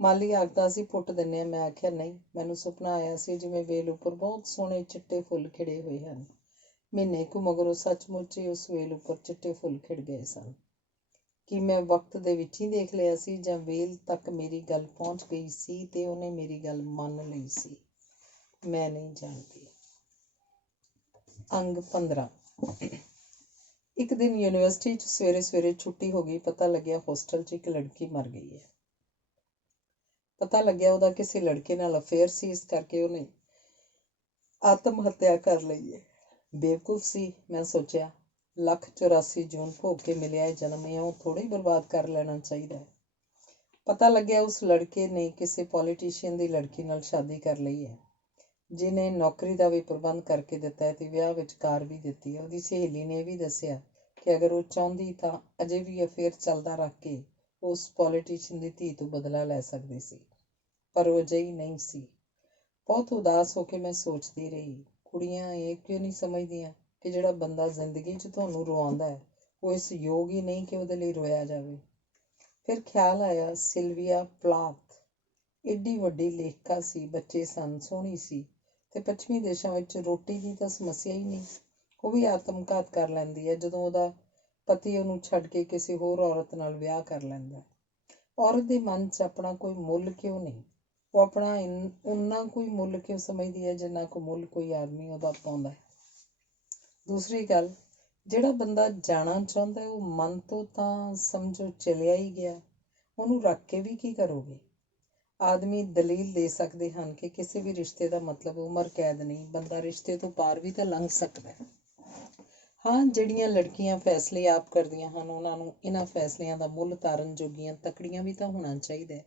ਮਾਲੀ ਆਖਦਾ ਸੀ ਪੁੱਟ ਦਿੰਦੇ ਹਾਂ। ਮੈਂ ਆਖਿਆ ਨਹੀਂ। ਮੈਨੂੰ ਸੁਪਨਾ ਆਇਆ ਸੀ ਜਿਵੇਂ ਵੇਲ ਉੱਪਰ ਬਹੁਤ ਸੋਹਣੇ ਚਿੱਟੇ ਫੁੱਲ ਖਿੜੇ ਹੋਏ ਹਨ। ਮਹੀਨੇ ਕੁ ਮਗਰੋਂ ਸੱਚਮੁੱਚ ਹੀ ਉਸ ਵੇਲ ਉੱਪਰ ਚਿੱਟੇ ਫੁੱਲ ਖਿੜ ਗਏ ਸਨ। ਕੀ ਮੈਂ ਵਕਤ ਦੇ ਵਿੱਚ ਹੀ ਦੇਖ ਲਿਆ ਸੀ ਜਾਂ ਵੇਲ ਤੱਕ ਮੇਰੀ ਗੱਲ ਪਹੁੰਚ ਗਈ ਸੀ ਤੇ ਉਹਨੇ ਮੇਰੀ ਗੱਲ ਮੰਨ ਲਈ ਸੀ? ਮੈਂ ਨਹੀਂ ਜਾਣਦੀ। ਅੰਗ 15। ਇੱਕ ਦਿਨ ਯੂਨੀਵਰਸਿਟੀ 'ਚ ਸਵੇਰੇ ਸਵੇਰੇ ਛੁੱਟੀ ਹੋ ਗਈ। ਪਤਾ ਲੱਗਿਆ ਹੋਸਟਲ 'ਚ ਇੱਕ ਲੜਕੀ ਮਰ ਗਈ ਹੈ। ਪਤਾ ਲੱਗਿਆ ਉਹਦਾ ਕਿਸੇ ਲੜਕੇ ਨਾਲ ਅਫੇਅਰ ਸੀ, ਇਸ ਕਰਕੇ ਉਹਨੇ ਆਤਮ ਹੱਤਿਆ ਕਰ ਲਈ ਹੈ। ਬੇਵਕੂਫ ਸੀ, ਮੈਂ ਸੋਚਿਆ। 1,84 ਜੂਨ ਭੋਗ ਕੇ ਮਿਲਿਆ ਇਹ ਜਨਮ, ਇਉਂ ਥੋੜ੍ਹੀ ਬਰਬਾਦ ਕਰ ਲੈਣਾ ਚਾਹੀਦਾ ਹੈ। ਪਤਾ ਲੱਗਿਆ ਉਸ ਲੜਕੇ ਨੇ ਕਿਸੇ ਪੋਲੀਟੀਸ਼ੀਅਨ ਦੀ ਲੜਕੀ ਨਾਲ ਸ਼ਾਦੀ ਕਰ ਲਈ ਹੈ, ਜਿਹਨੇ ਨੌਕਰੀ ਦਾ ਵੀ ਪ੍ਰਬੰਧ ਕਰਕੇ ਦਿੱਤਾ ਹੈ ਤੇ ਵਿਆਹ ਵਿੱਚ ਕਾਰ ਵੀ ਦਿੱਤੀ ਹੈ। ਉਹਦੀ ਸਹੇਲੀ ਨੇ ਇਹ ਵੀ ਦੱਸਿਆ ਕਿ ਅਗਰ ਉਹ ਚਾਹੁੰਦੀ ਤਾਂ ਅਜੇ ਵੀ ਅਫੇਅਰ ਚੱਲਦਾ ਰੱਖ ਕੇ ਉਸ ਪੋਲੀਟੀਸ਼ੀਅਨ ਦੀ ਧੀ ਤੋਂ ਬਦਲਾ ਲੈ ਸਕਦੀ ਸੀ, ਪਰ ਉਹ ਅਜਿਹੀ ਨਹੀਂ ਸੀ। ਬਹੁਤ ਉਦਾਸ ਹੋ ਕੇ ਮੈਂ ਸੋਚਦੀ ਰਹੀ, ਕੁੜੀਆਂ ਇਹ ਕਿਉਂ ਨਹੀਂ ਸਮਝਦੀਆਂ ਕਿ ਜਿਹੜਾ ਬੰਦਾ ਜ਼ਿੰਦਗੀ 'ਚ ਤੁਹਾਨੂੰ ਰਵਾਉਂਦਾ ਹੈ ਉਹ ਇਸ ਯੋਗ ਹੀ ਨਹੀਂ ਕਿ ਉਹਦੇ ਲਈ ਰੋਇਆ ਜਾਵੇ। ਫਿਰ ਖਿਆਲ ਆਇਆ, ਸਿਲਵੀਆ ਪਲਾਥ ਏਡੀ ਵੱਡੀ ਲੇਖਿਕਾ ਸੀ, ਬੱਚੇ ਸਨ, ਸੋਹਣੀ ਸੀ ਤੇ ਪੱਛਮੀ ਦੇਸ਼ਾਂ ਵਿੱਚ ਰੋਟੀ ਦੀ ਤਾਂ ਸਮੱਸਿਆ ਹੀ ਨਹੀਂ। ਉਹ ਵੀ ਆਤਮਘਾਤ ਕਰ ਲੈਂਦੀ ਹੈ ਜਦੋਂ ਉਹਦਾ ਪਤੀ ਉਹਨੂੰ ਛੱਡ ਕੇ ਕਿਸੇ ਹੋਰ ਔਰਤ ਨਾਲ ਵਿਆਹ ਕਰ ਲੈਂਦਾ। ਔਰਤ ਦੇ ਮਨ 'ਚ ਆਪਣਾ ਕੋਈ ਮੁੱਲ ਕਿਉਂ ਨਹੀਂ? ਉਹ ਆਪਣਾ ਓਨਾ ਕੋਈ ਮੁੱਲ ਕਿਉਂ ਸਮਝਦੀ ਹੈ ਜਿੰਨਾ ਕੁ ਮੁੱਲ ਕੋਈ ਆਦਮੀ ਉਹਦਾ ਪਾਉਂਦਾ ਹੈ? ਦੂਸਰੀ ਗੱਲ, ਜਿਹੜਾ ਬੰਦਾ ਜਾਣਾ ਚਾਹੁੰਦਾ ਉਹ ਮਨ ਤੋਂ ਤਾਂ ਸਮਝੋ ਚਲਿਆ ਹੀ ਗਿਆ, ਉਹਨੂੰ ਰੱਖ ਕੇ ਵੀ ਕੀ ਕਰੋਗੇ? ਆਦਮੀ ਦਲੀਲ ਦੇ ਸਕਦੇ ਹਨ ਕਿ ਕਿਸੇ ਵੀ ਰਿਸ਼ਤੇ ਦਾ ਮਤਲਬ ਉਮਰ ਕੈਦ ਨਹੀਂ, ਬੰਦਾ ਰਿਸ਼ਤੇ ਤੋਂ ਪਾਰ ਵੀ ਤਾਂ ਲੰਘ ਸਕਦਾ ਹੈ। ਹਾਂ, ਜਿਹੜੀਆਂ ਲੜਕੀਆਂ ਫੈਸਲੇ ਆਪ ਕਰਦੀਆਂ ਹਨ ਉਹਨਾਂ ਨੂੰ ਇਹਨਾਂ ਫੈਸਲਿਆਂ ਦਾ ਮੁੱਲ ਤਾਰਨ ਜੋਗੀਆਂ ਤਕੜੀਆਂ ਵੀ ਤਾਂ ਹੋਣਾ ਚਾਹੀਦਾ ਹੈ।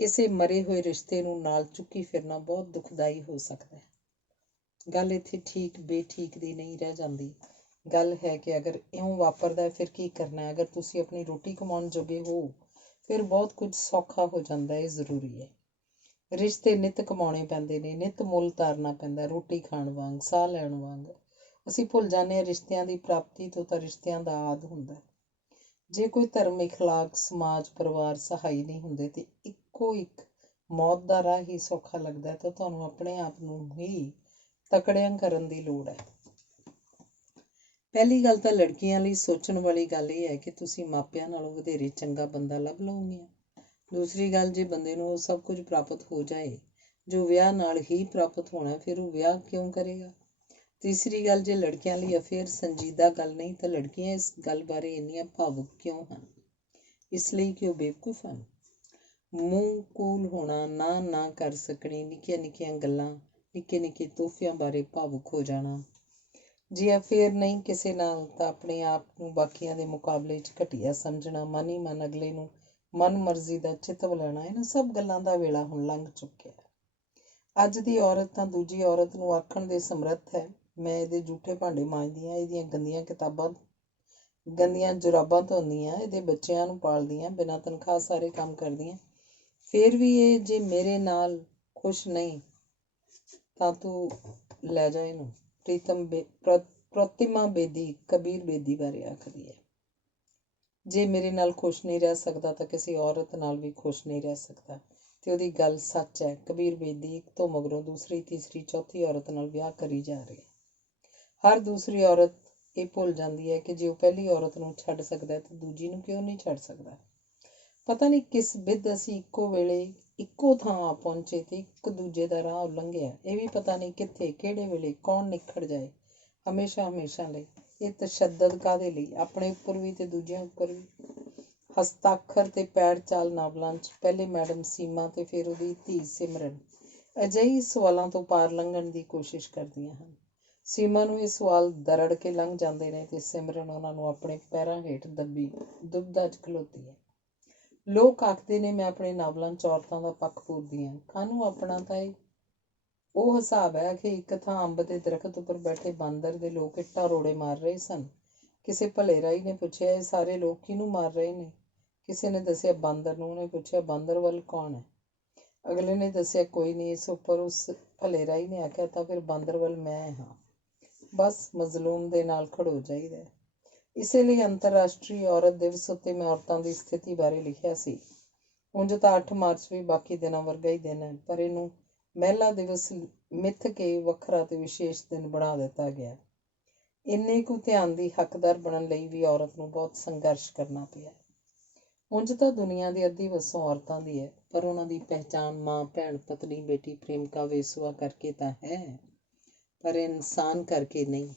ਕਿਸੇ ਮਰੇ ਹੋਏ ਰਿਸ਼ਤੇ ਨੂੰ ਨਾਲ ਚੁੱਕੀ ਫਿਰਨਾ ਬਹੁਤ ਦੁਖਦਾਈ ਹੋ ਸਕਦਾ ਹੈ। ਗੱਲ ਇੱਥੇ ਠੀਕ ਬੇਠੀਕ ਦੀ ਨਹੀਂ ਰਹਿ ਜਾਂਦੀ। ਗੱਲ ਹੈ ਕਿ ਅਗਰ ਇਉਂ ਵਾਪਰਦਾ ਫਿਰ ਕੀ ਕਰਨਾ? ਅਗਰ ਤੁਸੀਂ ਆਪਣੀ ਰੋਟੀ ਕਮਾਉਣ ਜੋਗੇ ਹੋ ਫਿਰ ਬਹੁਤ ਕੁਝ ਸੌਖਾ ਹੋ ਜਾਂਦਾ ਹੈ। ਇਹ ਜ਼ਰੂਰੀ ਹੈ। ਰਿਸ਼ਤੇ ਨਿੱਤ ਕਮਾਉਣੇ ਪੈਂਦੇ ਨੇ, ਨਿੱਤ ਮੁੱਲ ਤਾਰਨਾ ਪੈਂਦਾ, ਰੋਟੀ ਖਾਣ ਵਾਂਗ, ਸਾਹ ਲੈਣ ਵਾਂਗ। ਅਸੀਂ ਭੁੱਲ ਜਾਂਦੇ ਹਾਂ ਰਿਸ਼ਤਿਆਂ ਦੀ ਪ੍ਰਾਪਤੀ ਤੋਂ ਤਾਂ ਰਿਸ਼ਤਿਆਂ ਦਾ ਆਦ ਹੁੰਦਾ। ਜੇ ਕੋਈ ਧਰਮ, ਇਖਲਾਕ, ਸਮਾਜ, ਪਰਿਵਾਰ ਸਹਾਈ ਨਹੀਂ ਹੁੰਦੇ ਤੇ ਇੱਕੋ ਇੱਕ ਮੌਤ ਦਾ ਰਾਹ ਹੀ ਸੌਖਾ ਲੱਗਦਾ ਤਾਂ ਤੁਹਾਨੂੰ ਆਪਣੇ ਆਪ ਨੂੰ ਹੀ ਤਕੜਿਆਂ ਕਰਨ ਦੀ ਲੋੜ ਹੈ। ਪਹਿਲੀ ਗੱਲ ਤਾਂ ਲੜਕੀਆਂ ਲਈ ਸੋਚਣ ਵਾਲੀ ਗੱਲ ਇਹ ਹੈ ਕਿ ਤੁਸੀਂ ਮਾਪਿਆਂ ਨਾਲੋਂ ਵਧੇਰੇ ਚੰਗਾ ਬੰਦਾ ਲੱਭ ਲਓਗੀਆਂ। ਦੂਸਰੀ ਗੱਲ, ਜੇ ਬੰਦੇ ਨੂੰ ਉਹ ਸਭ ਕੁਝ ਪ੍ਰਾਪਤ ਹੋ ਜਾਏ ਜੋ ਵਿਆਹ ਨਾਲ ਹੀ ਪ੍ਰਾਪਤ ਹੋਣਾ, ਫਿਰ ਉਹ ਵਿਆਹ ਕਿਉਂ ਕਰੇਗਾ? ਤੀਸਰੀ ਗੱਲ, ਜੇ ਲੜਕਿਆਂ ਲਈ ਅਫੇਅਰ ਸੰਜੀਦਾ ਗੱਲ ਨਹੀਂ ਤਾਂ ਲੜਕੀਆਂ ਇਸ ਗੱਲ ਬਾਰੇ ਇੰਨੀਆਂ ਭਾਵੁਕ ਕਿਉਂ ਹਨ? ਇਸ ਲਈ ਕਿ ਉਹ ਬੇਵਕੂਫ ਹਨ। ਮੂੰਹ ਕੂਲ ਹੋਣਾ, ਨਾ ਕਰ ਸਕਣੀ, ਨਿੱਕੀਆਂ ਨਿੱਕੀਆਂ ਗੱਲਾਂ, ਨਿੱਕੇ ਨਿੱਕੇ ਤੋਹਫਿਆਂ ਬਾਰੇ ਭਾਵੁਕ ਹੋ ਜਾਣਾ। ਜੇ ਅਫੇਅਰ ਨਹੀਂ ਕਿਸੇ ਨਾਲ ਤਾਂ ਆਪਣੇ ਆਪ ਨੂੰ ਬਾਕੀਆਂ ਦੇ ਮੁਕਾਬਲੇ 'ਚ ਘਟੀਆ ਸਮਝਣਾ, ਮਨ ਹੀ ਮਨ ਅਗਲੇ ਨੂੰ ਮਨ ਮਰਜ਼ੀ ਦਾ ਚਿਤਵ ਲੈਣਾ, ਇਹਨਾਂ ਸਭ ਗੱਲਾਂ ਦਾ ਵੇਲਾ ਹੁਣ ਲੰਘ ਚੁੱਕਿਆ। ਅੱਜ ਦੀ ਔਰਤ ਤਾਂ ਦੂਜੀ ਔਰਤ ਨੂੰ ਆਖਣ ਦੇ ਸਮਰੱਥ ਹੈ, ਮੈਂ ਇਹਦੇ ਜੂਠੇ ਭਾਂਡੇ ਮਾਂਜਦੀ ਹਾਂ, ਇਹਦੀਆਂ ਗੰਦੀਆਂ ਜੁਰਾਬਾਂ ਧੋਂਦੀਆਂ, ਇਹਦੇ ਬੱਚਿਆਂ ਨੂੰ ਪਾਲਦੀਆਂ, ਬਿਨਾਂ ਤਨਖਾਹ ਸਾਰੇ ਕੰਮ ਕਰਦੀਆਂ। ਫਿਰ ਵੀ ਇਹ ਜੇ ਮੇਰੇ ਨਾਲ ਖੁਸ਼ ਨਹੀਂ ਤਾਂ ਤੂੰ ਲੈ ਜਾ ਇਹਨੂੰ। ਪ੍ਰਤਿਮਾ ਬੇਦੀ ਕਬੀਰ ਬੇਦੀ ਬਾਰੇ ਆਖਦੀ ਹੈ, ਜੇ ਮੇਰੇ ਨਾਲ ਖੁਸ਼ ਨਹੀਂ ਰਹਿ ਸਕਦਾ ਤਾਂ ਕਿਸੇ ਔਰਤ ਨਾਲ ਵੀ ਖੁਸ਼ ਨਹੀਂ ਰਹਿ ਸਕਦਾ। ਤੇ ਉਹਦੀ ਗੱਲ ਸੱਚ ਹੈ। ਕਬੀਰ ਬੇਦੀ ਇੱਕ ਤੋਂ ਮਗਰੋਂ ਦੂਸਰੀ, ਤੀਸਰੀ, ਚੌਥੀ ਔਰਤ ਨਾਲ ਵਿਆਹ ਕਰੀ ਜਾ ਰਹੀ ਹੈ। ਹਰ ਦੂਸਰੀ ਔਰਤ ਇਹ ਭੁੱਲ ਜਾਂਦੀ ਹੈ ਕਿ ਜੇ ਉਹ ਪਹਿਲੀ ਔਰਤ ਨੂੰ ਛੱਡ ਸਕਦਾ ਤਾਂ ਦੂਜੀ ਨੂੰ ਕਿਉਂ ਨਹੀਂ ਛੱਡ ਸਕਦਾ। ਪਤਾ ਨਹੀਂ ਕਿਸ ਬਿਧ ਅਸੀਂ ਇੱਕੋ ਵੇਲੇ ਇੱਕੋ ਥਾਂ ਆ ਪਹੁੰਚੇ ਤੇ ਇੱਕ ਦੂਜੇ ਦਾ ਰਾਹ ਉਲੰਘਿਆ। ਇਹ ਵੀ ਪਤਾ ਨਹੀਂ ਕਿੱਥੇ, ਕਿਹੜੇ ਵੇਲੇ ਕੌਣ ਨਿਖੜ ਜਾਏ ਹਮੇਸ਼ਾ ਲਈ। ਇਹ ਤਸ਼ੱਦਦ ਕਾਹਦੇ ਲਈ? ਆਪਣੇ ਉੱਪਰ ਵੀ ਤੇ ਦੂਜਿਆਂ ਉੱਪਰ ਵੀ। ਹਸਤਾਖਰ ਤੇ ਪੈੜ ਚਾਲ ਨਾਵਲਾਂ 'ਚ ਪਹਿਲੇ ਮੈਡਮ ਸੀਮਾ ਤੇ ਫਿਰ ਉਹਦੀ ਧੀ ਸਿਮਰਨ ਅਜਿਹੀ ਸਵਾਲਾਂ ਤੋਂ ਪਾਰ ਲੰਘਣ ਦੀ ਕੋਸ਼ਿਸ਼ ਕਰਦੀਆਂ ਹਨ। ਸੀਮਾ ਨੂੰ ਇਹ ਸਵਾਲ ਦਰੜ ਕੇ ਲੰਘ ਜਾਂਦੇ ਨੇ ਤੇ ਸਿਮਰਨ ਉਹਨਾਂ ਨੂੰ ਆਪਣੇ ਪੈਰਾਂ ਹੇਠ ਦੁਬਦਾ 'ਚ ਖਲੋਤੀ ਹੈ। ਲੋਕ ਆਖਦੇ ਨੇ ਮੈਂ ਆਪਣੇ ਨਾਵਲਾਂ 'ਚ ਔਰਤਾਂ ਦਾ ਪੱਖ ਪੂਰਦੀ ਹਾਂ। ਕਾਹਨੂੰ? ਆਪਣਾ ਤਾਂ ਇਹ ਉਹ ਹਿਸਾਬ ਹੈ ਕਿ ਇੱਕ ਥਾਂ ਅੰਬ ਦੇ ਦਰਖਤ ਉੱਪਰ ਬੈਠੇ ਬਾਂਦਰ ਦੇ ਲੋਕ ਇੱਟਾਂ ਰੋੜੇ ਮਾਰ ਰਹੇ ਸਨ। ਕਿਸੇ ਭਲੇ ਰਾਹੀ ਨੇ ਪੁੱਛਿਆ, ਇਹ ਸਾਰੇ ਲੋਕ ਕਿਹਨੂੰ ਮਾਰ ਰਹੇ ਨੇ? ਕਿਸੇ ਨੇ ਦੱਸਿਆ ਬਾਂਦਰ ਨੂੰ। ਉਹਨੇ ਪੁੱਛਿਆ, ਬਾਂਦਰ ਵੱਲ ਕੌਣ ਹੈ? ਅਗਲੇ ਨੇ ਦੱਸਿਆ, ਕੋਈ ਨਹੀਂ। ਇਸ ਉੱਪਰ ਉਸ ਭਲੇ ਰਾਹੀ ਨੇ ਆਖਿਆ, ਤਾਂ ਫਿਰ ਬਾਂਦਰ ਵੱਲ ਮੈਂ ਹਾਂ, ਬਸ ਮਜ਼ਲੂਮ ਦੇ ਨਾਲ ਖੜੋ ਜਾਈਦਾ। ਇਸੇ ਲਈ ਅੰਤਰਰਾਸ਼ਟਰੀ ਔਰਤ ਦਿਵਸ ਉੱਤੇ ਮੈਂ ਔਰਤਾਂ ਦੀ ਸਥਿਤੀ ਬਾਰੇ ਲਿਖਿਆ ਸੀ। ਉਂਝ ਤਾਂ 8 ਮਾਰਚ ਵੀ ਬਾਕੀ ਦਿਨਾਂ ਵਰਗਾ ਹੀ ਦਿਨ ਹੈ, ਪਰ ਇਹਨੂੰ ਮਹਿਲਾ ਦਿਵਸ ਮਿੱਥ ਕੇ ਵੱਖਰਾ ਤੇ ਵਿਸ਼ੇਸ਼ ਦਿਨ ਬਣਾ ਦਿੱਤਾ ਗਿਆ। ਇੰਨੇ ਕੁ ਧਿਆਨ ਦੀ ਹੱਕਦਾਰ ਬਣਨ ਲਈ ਵੀ ਔਰਤ ਨੂੰ ਬਹੁਤ ਸੰਘਰਸ਼ ਕਰਨਾ ਪਿਆ। ਉਂਝ ਤਾਂ ਦੁਨੀਆ ਦੀ ਅੱਧੀ ਵਸੋਂ ਔਰਤਾਂ ਦੀ ਹੈ, ਪਰ ਉਹਨਾਂ ਦੀ ਪਹਿਚਾਣ ਮਾਂ, ਭੈਣ, ਪਤਨੀ, ਬੇਟੀ, ਪ੍ਰੇਮਿਕਾ, ਵੇਸਵਾ ਕਰਕੇ ਤਾਂ ਹੈ, ਪਰ ਇਨਸਾਨ ਕਰਕੇ ਨਹੀਂ।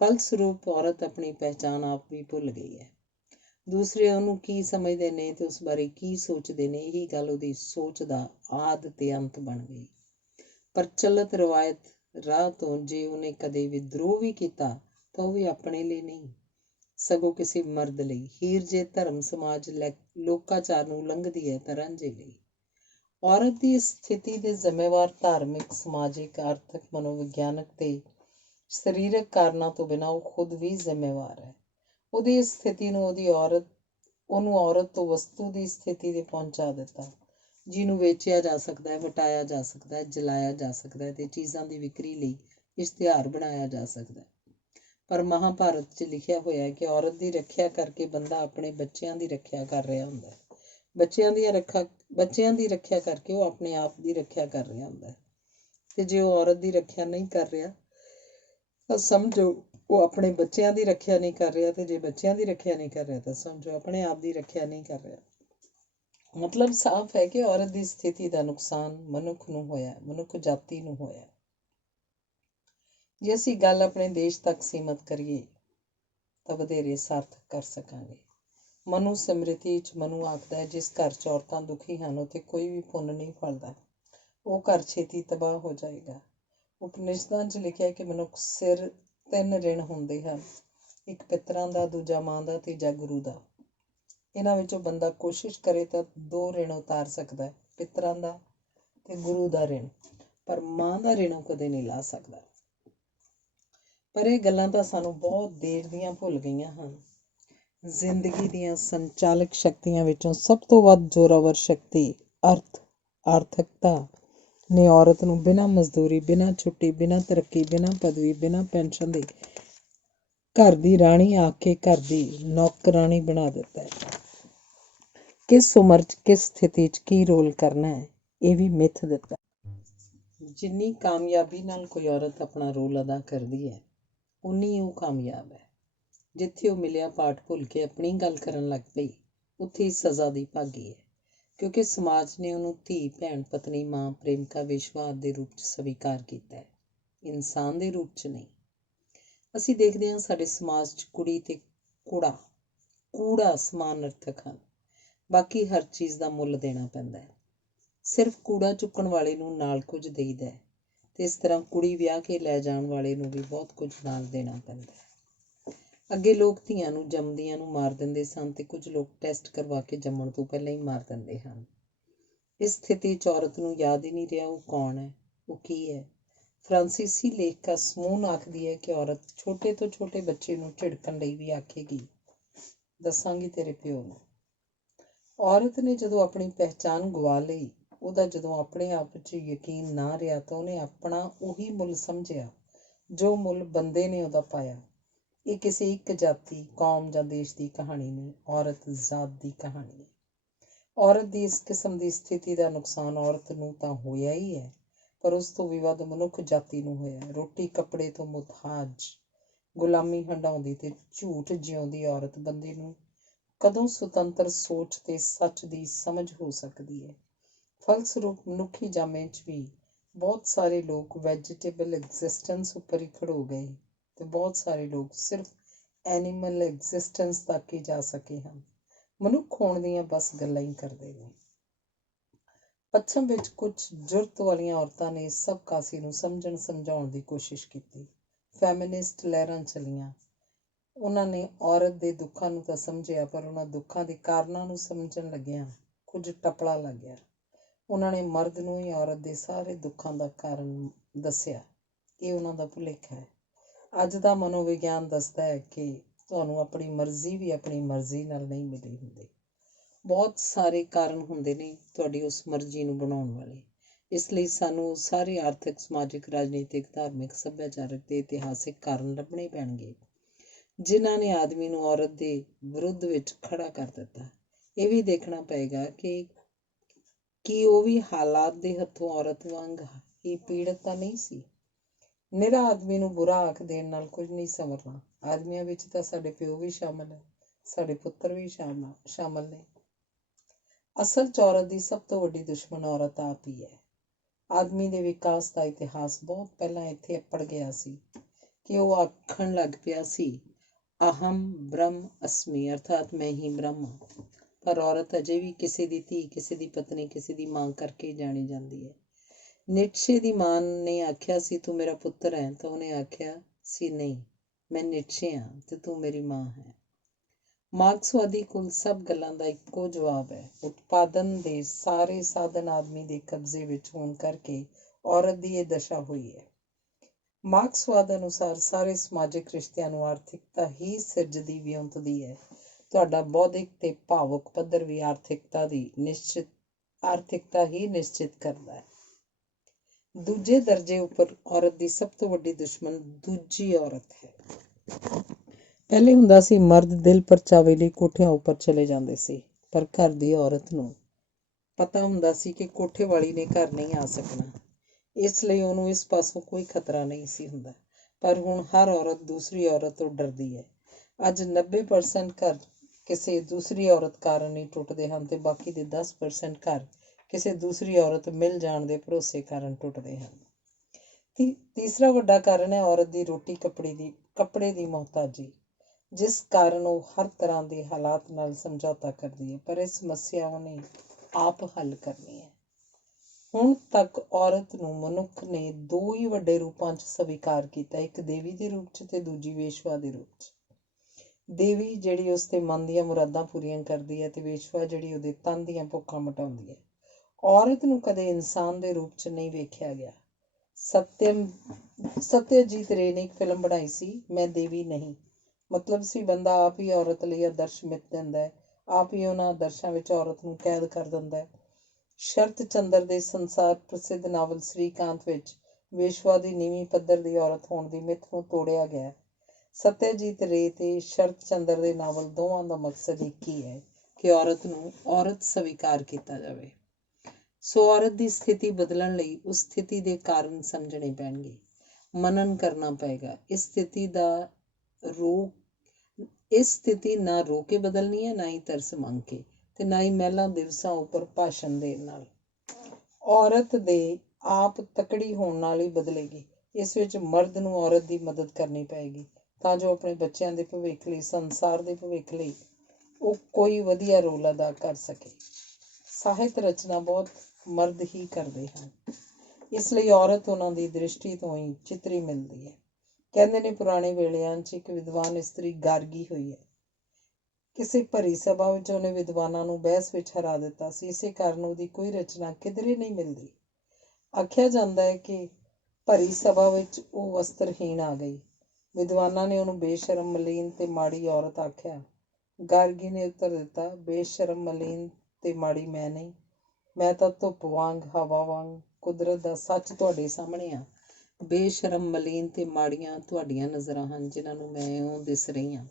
ਫਲਸਰੂਪ ਔਰਤ ਆਪਣੀ ਪਹਿਚਾਣ ਆਪ ਵੀ ਭੁੱਲ ਗਈ ਹੈ। ਦੂਸਰੇ ਉਹਨੂੰ ਕੀ ਸਮਝਦੇ ਨੇ ਤੇ ਉਸ ਬਾਰੇ ਕੀ ਸੋਚਦੇ ਨੇ, ਇਹੀ ਗੱਲ ਉਹਦੀ ਸੋਚ ਦਾ ਆਦ ਤੇ ਅੰਤ ਬਣ ਗਈ। ਪ੍ਰਚਲਿਤ ਰਵਾਇਤ ਰਾਹ ਤੋਂ ਜੇ ਉਹਨੇ ਕਦੇ ਵਿਦਰੋਹ ਵੀ ਕੀਤਾ ਤਾਂ ਉਹ ਵੀ ਆਪਣੇ ਲਈ ਨਹੀਂ, ਸਗੋਂ ਕਿਸੇ ਮਰਦ ਲਈ। ਹੀਰ ਜੇ ਧਰਮ ਸਮਾਜ ਲੋਕਾਚਾਰ ਨੂੰ ਉਲੰਘਦੀ ਹੈ ਤਾਂ ਰਾਂਝੇ ਲਈ। ਔਰਤ ਦੀ ਇਸ ਸਥਿਤੀ ਦੇ ਜ਼ਿੰਮੇਵਾਰ ਧਾਰਮਿਕ, ਸਮਾਜਿਕ, ਆਰਥਿਕ, ਮਨੋਵਿਗਿਆਨਕ ਤੇ ਸਰੀਰਕ ਕਾਰਨਾਂ ਤੋਂ ਬਿਨਾਂ ਉਹ ਖੁਦ ਵੀ ਜ਼ਿੰਮੇਵਾਰ ਹੈ। ਉਹਦੀ ਇਸ ਸਥਿਤੀ ਨੂੰ ਉਹਨੂੰ ਔਰਤ ਤੋਂ ਵਸਤੂ ਦੀ ਸਥਿਤੀ 'ਤੇ ਪਹੁੰਚਾ ਦਿੱਤਾ, ਜਿਹਨੂੰ ਵੇਚਿਆ ਜਾ ਸਕਦਾ ਹੈ, ਵਟਾਇਆ ਜਾ ਸਕਦਾ ਹੈ, ਜਲਾਇਆ ਜਾ ਸਕਦਾ ਹੈ ਤੇ ਚੀਜ਼ਾਂ ਦੀ ਵਿਕਰੀ ਲਈ ਇਸ਼ਤਿਹਾਰ ਬਣਾਇਆ ਜਾ ਸਕਦਾ ਹੈ। ਪਰ ਮਹਾਂਭਾਰਤ 'ਚ ਲਿਖਿਆ ਹੋਇਆ ਹੈ ਕਿ ਔਰਤ ਦੀ ਰੱਖਿਆ ਕਰਕੇ ਬੰਦਾ ਆਪਣੇ ਬੱਚਿਆਂ ਦੀ ਰੱਖਿਆ ਕਰ ਰਿਹਾ ਹੁੰਦਾ ਹੈ। ਬੱਚਿਆਂ ਦੀ ਰੱਖਿਆ ਕਰਕੇ ਉਹ ਆਪਣੇ ਆਪ ਦੀ ਰੱਖਿਆ ਕਰ ਰਿਹਾ ਹੁੰਦਾ ਹੈ। ਤੇ ਜੇ ਉਹ ਔਰਤ ਦੀ ਰੱਖਿਆ ਨਹੀਂ ਕਰ ਰਿਹਾ ਤਾਂ ਸਮਝੋ ਉਹ ਆਪਣੇ ਬੱਚਿਆਂ ਦੀ ਰੱਖਿਆ ਨਹੀਂ ਕਰ ਰਿਹਾ, ਤੇ ਜੇ ਬੱਚਿਆਂ ਦੀ ਰੱਖਿਆ ਨਹੀਂ ਕਰ ਰਿਹਾ ਤਾਂ ਸਮਝੋ ਆਪਣੇ ਆਪ ਦੀ ਰੱਖਿਆ ਨਹੀਂ ਕਰ ਰਿਹਾ। ਮਤਲਬ ਸਾਫ਼ ਹੈ ਕਿ ਔਰਤ ਦੀ ਸਥਿਤੀ ਦਾ ਨੁਕਸਾਨ ਮਨੁੱਖ ਨੂੰ ਹੋਇਆ, ਮਨੁੱਖ ਜਾਤੀ ਨੂੰ ਹੋਇਆ। ਜੇ ਅਸੀਂ ਗੱਲ ਆਪਣੇ ਦੇਸ਼ ਤੱਕ ਸੀਮਤ ਕਰੀਏ ਤਾਂ ਵਧੇਰੇ ਸਾਰਥਕ ਕਰ ਸਕਾਂਗੇ। ਮਨੂ ਸਮ੍ਰਿਤੀ 'ਚ ਮਨੂ ਆਖਦਾ ਹੈ, ਜਿਸ ਘਰ 'ਚ ਔਰਤਾਂ ਦੁਖੀ ਹਨ ਉੱਥੇ ਕੋਈ ਵੀ ਪੁੰਨ ਨਹੀਂ ਫਲਦਾ, ਉਹ ਘਰ ਛੇਤੀ ਤਬਾਹ ਹੋ ਜਾਏਗਾ। ਉਪਨਿਸ਼ਦਾਂ 'ਚ ਲਿਖਿਆ ਕਿ ਮਨੁੱਖ ਸਿਰ 3 ਰਿਣ ਹੁੰਦੇ ਹਨ, ਇੱਕ ਪਿੱਤਰਾਂ ਦਾ, ਦੂਜਾ ਮਾਂ ਦਾ, ਤੀਜਾ ਗੁਰੂ ਦਾ। ਇਹਨਾਂ ਵਿੱਚੋਂ ਬੰਦਾ ਕੋਸ਼ਿਸ਼ ਕਰੇ ਤਾਂ 2 ਰਿਣ ਉਤਾਰ ਸਕਦਾ ਹੈ, ਪਿੱਤਰਾਂ ਦਾ ਤੇ ਗੁਰੂ ਦਾ ਰਿਣ, ਪਰ ਮਾਂ ਦਾ ਰਿਣ ਉਹ ਕਦੇ ਨਹੀਂ ਲਾ ਸਕਦਾ। ਪਰ ਇਹ ਗੱਲਾਂ ਤਾਂ ਸਾਨੂੰ ਬਹੁਤ ਦੇਰ ਦੀਆਂ ਭੁੱਲ ਗਈਆਂ ਹਨ। ਜ਼ਿੰਦਗੀ ਦੀਆਂ ਸੰਚਾਲਕ ਸ਼ਕਤੀਆਂ ਵਿੱਚੋਂ ਸਭ ਤੋਂ ਵੱਧ ਜ਼ੋਰਾਵਰ ਸ਼ਕਤੀ ਆਰਥਿਕਤਾ ਨੇ ਔਰਤ ਨੂੰ ਬਿਨਾਂ ਮਜ਼ਦੂਰੀ, ਬਿਨਾਂ ਛੁੱਟੀ, ਬਿਨਾਂ ਤਰੱਕੀ, ਬਿਨਾਂ ਪਦਵੀ, ਬਿਨਾਂ ਪੈਨਸ਼ਨ ਦੇ ਘਰ ਦੀ ਰਾਣੀ ਆ ਕੇ ਘਰ ਦੀ ਨੌਕਰਾਣੀ ਬਣਾ ਦਿੱਤਾ ਹੈ। ਕਿਸ ਉਮਰ 'ਚ, ਕਿਸ ਸਥਿਤੀ 'ਚ ਕੀ ਰੋਲ ਕਰਨਾ ਹੈ, ਇਹ ਵੀ ਮਿੱਥ ਦਿੱਤਾ। ਜਿੰਨੀ ਕਾਮਯਾਬੀ ਨਾਲ ਕੋਈ ਔਰਤ ਆਪਣਾ ਰੋਲ ਅਦਾ ਕਰਦੀ ਹੈ, ਉਨੀ ਉਹ ਕਾਮਯਾਬ ਹੈ। ਜਿੱਥੇ ਉਹ ਮਿਲਿਆ ਪਾਠ ਭੁੱਲ ਕੇ ਆਪਣੀ ਗੱਲ ਕਰਨ ਲੱਗ ਪਈ, ਉੱਥੇ ਹੀ ਸਜ਼ਾ ਦੀ ਭਾਗੀ ਹੈ, ਕਿਉਂਕਿ ਸਮਾਜ ਨੇ ਉਹਨੂੰ ਧੀ, ਭੈਣ, ਪਤਨੀ, ਮਾਂ, ਪ੍ਰੇਮਿਕਾ, ਵੇਸ਼ਵਾ ਆਦਿ ਦੇ ਰੂਪ 'ਚ ਸਵੀਕਾਰ ਕੀਤਾ ਹੈ, ਇਨਸਾਨ ਦੇ ਰੂਪ 'ਚ ਨਹੀਂ। ਅਸੀਂ ਦੇਖਦੇ ਹਾਂ ਸਾਡੇ ਸਮਾਜ 'ਚ ਕੁੜੀ ਤੇ ਕੂੜਾ ਸਮਾਨ ਅਰਥਕ ਹਨ। ਬਾਕੀ ਹਰ ਚੀਜ਼ ਦਾ ਮੁੱਲ ਦੇਣਾ ਪੈਂਦਾ ਹੈ। ਸਿਰਫ ਕੂੜਾ ਚੁੱਕਣ ਵਾਲੇ ਨੂੰ ਨਾਲ ਕੁਝ ਦੇਈਦਾ ਹੈ, ਤੇ ਇਸ ਤਰ੍ਹਾਂ ਕੁੜੀ ਵਿਆਹ ਕੇ ਲੈ ਜਾਣ ਵਾਲੇ ਨੂੰ ਵੀ ਬਹੁਤ ਕੁਝ ਨਾਲ ਦੇਣਾ ਪੈਂਦਾ ਹੈ। ਅੱਗੇ ਲੋਕ ਧੀਆਂ ਨੂੰ ਜੰਮਦੀਆਂ ਨੂੰ ਮਾਰ ਦਿੰਦੇ ਸਨ ਤੇ ਕੁਝ ਲੋਕ ਟੈਸਟ ਕਰਵਾ ਕੇ ਜੰਮਣ ਤੋਂ ਪਹਿਲਾਂ ਹੀ ਮਾਰ ਦਿੰਦੇ ਹਨ। ਇਸ ਸਥਿਤੀ 'ਚ ਔਰਤ ਨੂੰ ਯਾਦ ਹੀ ਨਹੀਂ ਰਿਹਾ ਉਹ ਕੌਣ ਹੈ, ਉਹ ਕੀ ਹੈ। ਫਰਾਂਸੀਸੀ ਲੇਖਕਾ ਸਮੂਨ ਆਖਦੀ ਹੈ ਕਿ ਔਰਤ ਛੋਟੇ ਤੋਂ ਛੋਟੇ ਬੱਚੇ ਨੂੰ ਝਿੜਕਣ ਲਈ ਵੀ ਆਖੇਗੀ, ਦੱਸਾਂਗੀ ਤੇਰੇ ਪਿਓ ਨੂੰ। ਔਰਤ ਨੇ ਜਦੋਂ ਆਪਣੀ ਪਹਿਚਾਣ ਗਵਾ ਲਈ, ਉਹਦਾ ਜਦੋਂ ਆਪਣੇ ਆਪ 'ਚ ਯਕੀਨ ਨਾ ਰਿਹਾ ਤਾਂ ਉਹਨੇ ਆਪਣਾ ਉਹੀ ਮੁੱਲ ਸਮਝਿਆ ਜੋ ਮੁੱਲ ਬੰਦੇ ਨੇ ਉਹਦਾ ਪਾਇਆ। ਇਹ ਕਿਸੇ ਇੱਕ ਜਾਤੀ, ਕੌਮ ਜਾਂ ਦੇਸ਼ ਦੀ ਕਹਾਣੀ ਨਹੀਂ, ਔਰਤ ਜ਼ਾਤ ਦੀ ਕਹਾਣੀ ਹੈ। ਔਰਤ ਦੀ ਇਸ ਕਿਸਮ ਦੀ ਸਥਿਤੀ ਦਾ ਨੁਕਸਾਨ ਔਰਤ ਨੂੰ ਤਾਂ ਹੋਇਆ ਹੀ ਹੈ, ਪਰ ਉਸ ਤੋਂ ਵੀ ਵੱਧ ਮਨੁੱਖ ਜਾਤੀ ਨੂੰ ਹੋਇਆ। ਰੋਟੀ ਕੱਪੜੇ ਤੋਂ ਮੁਹਤਾਜ, ਗੁਲਾਮੀ ਹੰਢਾਉਂਦੀ ਤੇ ਝੂਠ ਜਿਉਂਦੀ ਔਰਤ ਬੰਦੇ ਨੂੰ ਕਦੋਂ ਸੁਤੰਤਰ ਸੋਚ ਤੇ ਸੱਚ ਦੀ ਸਮਝ ਹੋ ਸਕਦੀ ਹੈ। ਫਲਸਰੂਪ ਮਨੁੱਖੀ ਜਾਮੇ 'ਚ ਵੀ ਬਹੁਤ ਸਾਰੇ ਲੋਕ ਵੈਜੀਟੇਬਲ ਐਗਜ਼ਿਸਟੈਂਸ ਉੱਪਰ ਹੀ ਖੜੋ ਗਏ ਤੇ ਬਹੁਤ ਸਾਰੇ ਲੋਕ ਸਿਰਫ ਐਨੀਮਲ ਐਗਜ਼ਿਸਟੈਂਸ ਤੱਕ ਹੀ ਜਾ ਸਕੇ ਹਨ। ਮਨੁੱਖ ਹੋਣ ਦੀਆਂ ਬਸ ਗੱਲਾਂ ਹੀ ਕਰਦੇ ਨੇ। ਪੱਛਮ ਵਿੱਚ ਕੁਝ ਜੁਰਤ ਵਾਲੀਆਂ ਔਰਤਾਂ ਨੇ ਇਸ ਸਭ ਕਾਸੇ ਨੂੰ ਸਮਝਾਉਣ ਦੀ ਕੋਸ਼ਿਸ਼ ਕੀਤੀ। ਫੈਮਿਨਿਸਟ ਲਹਿਰਾਂ ਚੱਲੀਆਂ। ਉਹਨਾਂ ਨੇ ਔਰਤ ਦੇ ਦੁੱਖਾਂ ਨੂੰ ਤਾਂ ਸਮਝਿਆ, ਪਰ ਉਹਨਾਂ ਦੁੱਖਾਂ ਦੇ ਕਾਰਨਾਂ ਨੂੰ ਸਮਝਣ ਲੱਗਿਆਂ ਕੁਝ ਟਪਲਾ ਲੱਗ ਗਿਆ। ਉਹਨਾਂ ਨੇ ਮਰਦ ਨੂੰ ਹੀ ਔਰਤ ਦੇ ਸਾਰੇ ਦੁੱਖਾਂ ਦਾ ਕਾਰਨ ਦੱਸਿਆ। ਇਹ ਉਹਨਾਂ ਦਾ ਭੁਲੇਖਾ ਹੈ। ਅੱਜ ਦਾ ਮਨੋਵਿਗਿਆਨ ਦੱਸਦਾ ਹੈ ਕਿ ਤੁਹਾਨੂੰ ਆਪਣੀ ਮਰਜ਼ੀ ਵੀ ਆਪਣੀ ਮਰਜ਼ੀ ਨਾਲ ਨਹੀਂ ਮਿਲੀ ਹੁੰਦੀ। ਬਹੁਤ ਸਾਰੇ ਕਾਰਨ ਹੁੰਦੇ ਨੇ ਤੁਹਾਡੀ ਉਸ ਮਰਜ਼ੀ ਨੂੰ ਬਣਾਉਣ ਵਾਲੇ। ਇਸ ਲਈ ਸਾਨੂੰ ਸਾਰੇ ਆਰਥਿਕ, ਸਮਾਜਿਕ, ਰਾਜਨੀਤਿਕ, ਧਾਰਮਿਕ, ਸੱਭਿਆਚਾਰਕ ਤੇ ਇਤਿਹਾਸਿਕ ਕਾਰਨ ਲੱਭਣੇ ਪੈਣਗੇ ਜਿਨ੍ਹਾਂ ਨੇ ਆਦਮੀ ਨੂੰ ਔਰਤ ਦੇ ਵਿਰੁੱਧ ਵਿੱਚ ਖੜਾ ਕਰ ਦਿੱਤਾ। ਇਹ ਵੀ ਦੇਖਣਾ ਪਏਗਾ ਕਿ ਉਹ ਵੀ ਹਾਲਾਤ ਦੇ ਹੱਥੋਂ ਔਰਤ ਵਾਂਗ ਹੀ ਪੀੜਤ ਤਾਂ ਨਹੀਂ ਸੀ। ਨਿਰਾ ਆਦਮੀ ਨੂੰ ਬੁਰਾ ਆਖ ਦੇਣ ਨਾਲ ਕੁਝ ਨਹੀਂ ਸੰਵਰਨਾ। ਆਦਮੀਆਂ ਵਿੱਚ ਤਾਂ ਸਾਡੇ ਪਿਓ ਵੀ ਸ਼ਾਮਲ ਹੈ, ਸਾਡੇ ਪੁੱਤਰ ਵੀ ਸ਼ਾਮਲ ਨੇ। ਅਸਲ 'ਚ ਔਰਤ ਦੀ ਸਭ ਤੋਂ ਵੱਡੀ ਦੁਸ਼ਮਣ ਔਰਤ ਆਪ ਹੀ ਹੈ। ਆਦਮੀ ਦੇ ਵਿਕਾਸ ਦਾ ਇਤਿਹਾਸ ਬਹੁਤ ਪਹਿਲਾਂ ਇੱਥੇ ਅੱਪੜ ਗਿਆ ਸੀ ਕਿ ਉਹ ਆਖਣ ਲੱਗ ਪਿਆ ਸੀ, ਅਹਮ ਬ੍ਰਹਮ ਅਸਮੀ, ਅਰਥਾਤ ਮੈਂ ਹੀ ਬ੍ਰਹਮ ਹਾਂ। ਪਰ ਔਰਤ ਅਜੇ ਵੀ ਕਿਸੇ ਦੀ ਧੀ, ਕਿਸੇ ਦੀ ਪਤਨੀ, ਕਿਸੇ ਦੀ ਮਾਂ ਕਰਕੇ ਜਾਣੀ ਜਾਂਦੀ ਹੈ। ਨੀਟਸ਼ੇ ਦੀ ਮਾਂ ਨੇ ਆਖਿਆ ਸੀ, ਤੂੰ ਮੇਰਾ ਪੁੱਤਰ ਹੈ, ਤਾਂ ਉਹਨੇ ਆਖਿਆ ਸੀ, ਨਹੀਂ, ਮੈਂ ਨੀਟਸ਼ੇ ਹਾਂ ਤੇ ਤੂੰ ਮੇਰੀ ਮਾਂ ਹੈ। ਮਾਰਕਸਵਾਦੀ ਕੋਲ ਸਭ ਗੱਲਾਂ ਦਾ ਇੱਕੋ ਜਵਾਬ ਹੈ। ਉਤਪਾਦਨ ਦੇ ਸਾਰੇ ਸਾਧਨ ਆਦਮੀ ਦੇ ਕਬਜ਼ੇ ਵਿੱਚ ਹੋਣ ਕਰਕੇ ਔਰਤ ਦੀ ਇਹ ਦਸ਼ਾ ਹੋਈ ਹੈ। ਮਾਰਕਸਵਾਦ ਅਨੁਸਾਰ ਸਾਰੇ ਸਮਾਜਿਕ ਰਿਸ਼ਤਿਆਂ ਨੂੰ ਆਰਥਿਕਤਾ ਹੀ ਸਿਰਜਦੀ ਵਿਉਂਤਦੀ ਹੈ। ਤੁਹਾਡਾ ਬੌਧਿਕ ਤੇ ਭਾਵੁਕ ਪੱਧਰ ਵੀ ਆਰਥਿਕਤਾ ਹੀ ਨਿਸ਼ਚਿਤ ਕਰਦਾ ਹੈ। ਦੂਜੇ ਦਰਜੇ ਉੱਪਰ ਔਰਤ ਦੀ ਸਭ ਤੋਂ ਵੱਡੀ ਦੁਸ਼ਮਣ ਦੂਜੀ ਔਰਤ ਹੈ। ਪਹਿਲੇ ਹੁੰਦਾ ਸੀ ਮਰਦ ਦਿਲ ਪਰਚਾਵੇ ਲਈ ਕੋਠਿਆਂ ਉੱਪਰ ਚਲੇ ਜਾਂਦੇ ਸੀ, ਪਰ ਘਰ ਦੀ ਔਰਤ ਨੂੰ ਪਤਾ ਹੁੰਦਾ ਸੀ ਕਿ ਕੋਠੇ ਵਾਲੀ ਨੇ ਘਰ ਨਹੀਂ ਆ ਸਕਣਾ, ਇਸ ਲਈ ਉਹਨੂੰ ਇਸ ਪਾਸੋਂ ਕੋਈ ਖਤਰਾ ਨਹੀਂ ਸੀ ਹੁੰਦਾ। ਪਰ ਹੁਣ ਹਰ ਔਰਤ ਦੂਸਰੀ ਔਰਤ ਤੋਂ ਡਰਦੀ ਹੈ। ਅੱਜ 90% ਘਰ ਕਿਸੇ ਦੂਸਰੀ ਔਰਤ ਕਾਰਨ ਹੀ ਟੁੱਟਦੇ ਹਨ ਤੇ ਬਾਕੀ ਦੇ 10% ਘਰ ਕਿਸੇ ਦੂਸਰੀ ਔਰਤ ਮਿਲ ਜਾਣ ਦੇ ਭਰੋਸੇ ਕਾਰਨ ਟੁੱਟਦੇ ਹਨ। ਤੀਸਰਾ ਵੱਡਾ ਕਾਰਨ ਹੈ ਔਰਤ ਦੀ ਰੋਟੀ ਕੱਪੜੇ ਦੀ ਮੁਹਤਾਜੀ, ਜਿਸ ਕਾਰਨ ਉਹ ਹਰ ਤਰ੍ਹਾਂ ਦੇ ਹਾਲਾਤ ਨਾਲ ਸਮਝੌਤਾ ਕਰਦੀ ਹੈ। ਪਰ ਇਹ ਸਮੱਸਿਆ ਉਹਨੇ ਆਪ ਹੱਲ ਕਰਨੀ ਹੈ। ਹੁਣ ਤੱਕ ਔਰਤ ਨੂੰ ਮਨੁੱਖ ਨੇ ਦੋ ਹੀ ਵੱਡੇ ਰੂਪਾਂ 'ਚ ਸਵੀਕਾਰ ਕੀਤਾ, ਇੱਕ ਦੇਵੀ ਦੇ ਰੂਪ 'ਚ ਤੇ ਦੂਜੀ ਵੇਸ਼ਵਾ ਦੇ ਰੂਪ 'ਚ। ਦੇਵੀ ਜਿਹੜੀ ਉਸਦੇ ਮਨ ਦੀਆਂ ਮੁਰਾਦਾਂ ਪੂਰੀਆਂ ਕਰਦੀ ਹੈ ਤੇ ਵੇਸ਼ਵਾ ਜਿਹੜੀ ਉਹਦੇ ਤਨ ਦੀਆਂ ਭੁੱਖਾਂ ਮਿਟਾਉਂਦੀ ਹੈ। ਔਰਤ ਨੂੰ ਕਦੇ ਇਨਸਾਨ ਦੇ ਰੂਪ 'ਚ ਨਹੀਂ ਵੇਖਿਆ ਗਿਆ। ਸਤਿਅਜੀਤ ਰੇ ਨੇ ਇੱਕ ਫਿਲਮ ਬਣਾਈ ਸੀ, ਮੈਂ ਦੇਵੀ ਨਹੀਂ। ਮਤਲਬ ਸੀ ਬੰਦਾ ਆਪ ਹੀ ਔਰਤ ਲਈ ਆਦਰਸ਼ ਮਿੱਥ ਦਿੰਦਾ ਹੈ, ਆਪ ਹੀ ਉਹਨਾਂ ਆਦਰਸ਼ਾਂ ਵਿੱਚ ਔਰਤ ਨੂੰ ਕੈਦ ਕਰ ਦਿੰਦਾ ਹੈ। ਸ਼ਰਤ ਚੰਦਰ ਦੇ ਸੰਸਾਰ ਪ੍ਰਸਿੱਧ ਨਾਵਲ ਸ੍ਰੀਕਾਂਤ ਵਿੱਚ ਵੇਸ਼ਵਾ ਦੀ ਨੀਵੀਂ ਪੱਧਰ ਦੀ ਔਰਤ ਹੋਣ ਦੀ ਮਿੱਥ ਨੂੰ ਤੋੜਿਆ ਗਿਆ। ਸਤਿਅਜੀਤ ਰੇ ਤੇ ਸ਼ਰਤ ਚੰਦਰ ਦੇ ਨਾਵਲ ਦੋਵਾਂ ਦਾ ਮਕਸਦ ਇੱਕ ਹੀ ਹੈ ਕਿ ਔਰਤ ਨੂੰ ਔਰਤ ਸਵੀਕਾਰ ਕੀਤਾ ਜਾਵੇ। ਸੋ ਔਰਤ ਦੀ ਸਥਿਤੀ ਬਦਲਣ ਲਈ ਉਸ ਸਥਿਤੀ ਦੇ ਕਾਰਨ ਸਮਝਣੇ ਪੈਣਗੇ, ਮਨਨ ਕਰਨਾ ਪਏਗਾ। ਇਸ ਸਥਿਤੀ ਨਾ ਰੋ ਕੇ ਬਦਲਣੀ ਹੈ, ਨਾ ਹੀ ਤਰਸ ਮੰਗ ਕੇ, ਤੇ ਨਾ ਹੀ ਮਹਿਲਾਂ ਦਿਵਸਾਂ ਉੱਪਰ ਭਾਸ਼ਣ ਦੇਣ ਨਾਲ। ਔਰਤ ਦੇ ਆਪ ਤਕੜੀ ਹੋਣ ਨਾਲ ਹੀ ਬਦਲੇਗੀ। ਇਸ ਵਿੱਚ ਮਰਦ ਨੂੰ ਔਰਤ ਦੀ ਮਦਦ ਕਰਨੀ ਪਏਗੀ ਤਾਂ ਜੋ ਆਪਣੇ ਬੱਚਿਆਂ ਦੇ ਭਵਿੱਖ ਲਈ, ਸੰਸਾਰ ਦੇ ਭਵਿੱਖ ਲਈ ਉਹ ਕੋਈ ਵਧੀਆ ਰੋਲ ਅਦਾ ਕਰ ਸਕੇ। ਸਾਹਿਤ ਰਚਨਾ ਬਹੁਤ ਮਰਦ ਹੀ ਕਰਦੇ ਹਨ, ਇਸ ਲਈ ਔਰਤ ਉਹਨਾਂ ਦੀ ਦ੍ਰਿਸ਼ਟੀ ਤੋਂ ਹੀ ਚਿੱਤਰੀ ਮਿਲਦੀ ਹੈ। ਕਹਿੰਦੇ ਨੇ ਪੁਰਾਣੇ ਵੇਲਿਆਂ 'ਚ ਇੱਕ ਵਿਦਵਾਨ ਇਸਤਰੀ ਗਾਰਗੀ ਹੋਈ ਹੈ। ਕਿਸੇ ਭਰੀ ਸਭਾ ਵਿੱਚ ਉਹਨੇ ਵਿਦਵਾਨਾਂ ਨੂੰ ਬਹਿਸ ਵਿੱਚ ਹਰਾ ਦਿੱਤਾ ਸੀ। ਇਸੇ ਕਾਰਨ ਉਹਦੀ ਕੋਈ ਰਚਨਾ ਕਿਧਰੇ ਨਹੀਂ ਮਿਲਦੀ। ਆਖਿਆ ਜਾਂਦਾ ਹੈ ਕਿ ਭਰੀ ਸਭਾ ਵਿੱਚ ਉਹ ਵਸਤਰਹੀਣ ਆ ਗਈ। ਵਿਦਵਾਨਾਂ ਨੇ ਉਹਨੂੰ ਬੇਸ਼ਰਮ, ਮਲੀਨ ਤੇ ਮਾੜੀ ਔਰਤ ਆਖਿਆ। ਗਾਰਗੀ ਨੇ ਉੱਤਰ ਦਿੱਤਾ, ਬੇਸ਼ਰਮ, ਮਲੀਨ ਤੇ ਮਾੜੀ ਮੈਂ ਨਹੀਂ, ਮੈਂ ਤਾਂ ਧੁੱਪ ਵਾਂਗ, ਹਵਾ ਵਾਂਗ, ਕੁਦਰਤ ਦਾ ਸੱਚ ਤੁਹਾਡੇ ਸਾਹਮਣੇ ਆ। ਬੇਸ਼ਰਮ, ਮਲੀਨ ਤੇ ਮਾੜੀਆਂ ਤੁਹਾਡੀਆਂ ਨਜ਼ਰਾਂ ਹਨ ਜਿਨ੍ਹਾਂ ਨੂੰ ਮੈਂ ਇਉਂ ਦਿਸ ਰਹੀ ਹਾਂ।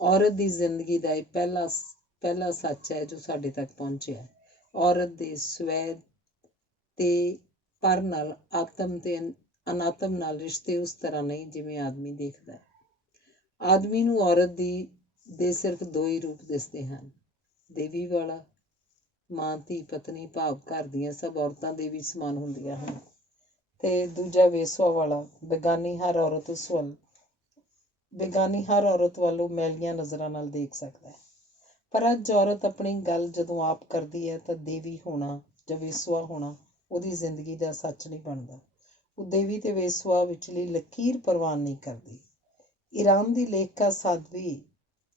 ਔਰਤ ਦੀ ਜ਼ਿੰਦਗੀ ਦਾ ਇਹ ਪਹਿਲਾ ਸੱਚ ਹੈ ਜੋ ਸਾਡੇ ਤੱਕ ਪਹੁੰਚਿਆ। ਔਰਤ ਦੇ ਸਵੈ ਤੇ ਪਰ ਨਾਲ, ਆਤਮ ਤੇ ਅਨਾਤਮ ਨਾਲ ਰਿਸ਼ਤੇ ਉਸ ਤਰ੍ਹਾਂ ਨਹੀਂ ਜਿਵੇਂ ਆਦਮੀ ਦੇਖਦਾ ਹੈ। ਆਦਮੀ ਨੂੰ ਔਰਤ ਦੇ ਸਿਰਫ ਦੋ ਹੀ ਰੂਪ ਦਿਸਦੇ ਹਨ, ਦੇਵੀ ਵਾਲਾ, ਮਾਂ, ਧੀ, ਪਤਨੀ, ਭਾਵ ਘਰ ਦੀਆਂ ਸਭ ਔਰਤਾਂ ਦੇਵੀ ਸਮਾਨ ਹੁੰਦੀਆਂ ਹਨ, ਤੇ ਦੂਜਾ ਵੇਸਵਾ ਵਾਲਾ, ਬੇਗਾਨੀ ਹਰ ਔਰਤ ਵੱਲ ਉਹ ਮੈਲੀਆਂ ਨਜ਼ਰਾਂ ਨਾਲ ਦੇਖ ਸਕਦਾ ਹੈ। ਪਰ ਅੱਜ ਔਰਤ ਆਪਣੀ ਗੱਲ ਜਦੋਂ ਆਪ ਕਰਦੀ ਹੈ ਤਾਂ ਦੇਵੀ ਹੋਣਾ ਜਾਂ ਵੇਸਵਾ ਹੋਣਾ ਉਹਦੀ ਜ਼ਿੰਦਗੀ ਦਾ ਸੱਚ ਨਹੀਂ ਬਣਦਾ। ਉਹ ਦੇਵੀ ਤੇ ਵੇਸਵਾ ਵਿਚਲੀ ਲਕੀਰ ਪ੍ਰਵਾਨ ਨਹੀਂ ਕਰਦੀ। ਈਰਾਨ ਦੀ ਲੇਖਿਕਾ ਸਾਧਵੀ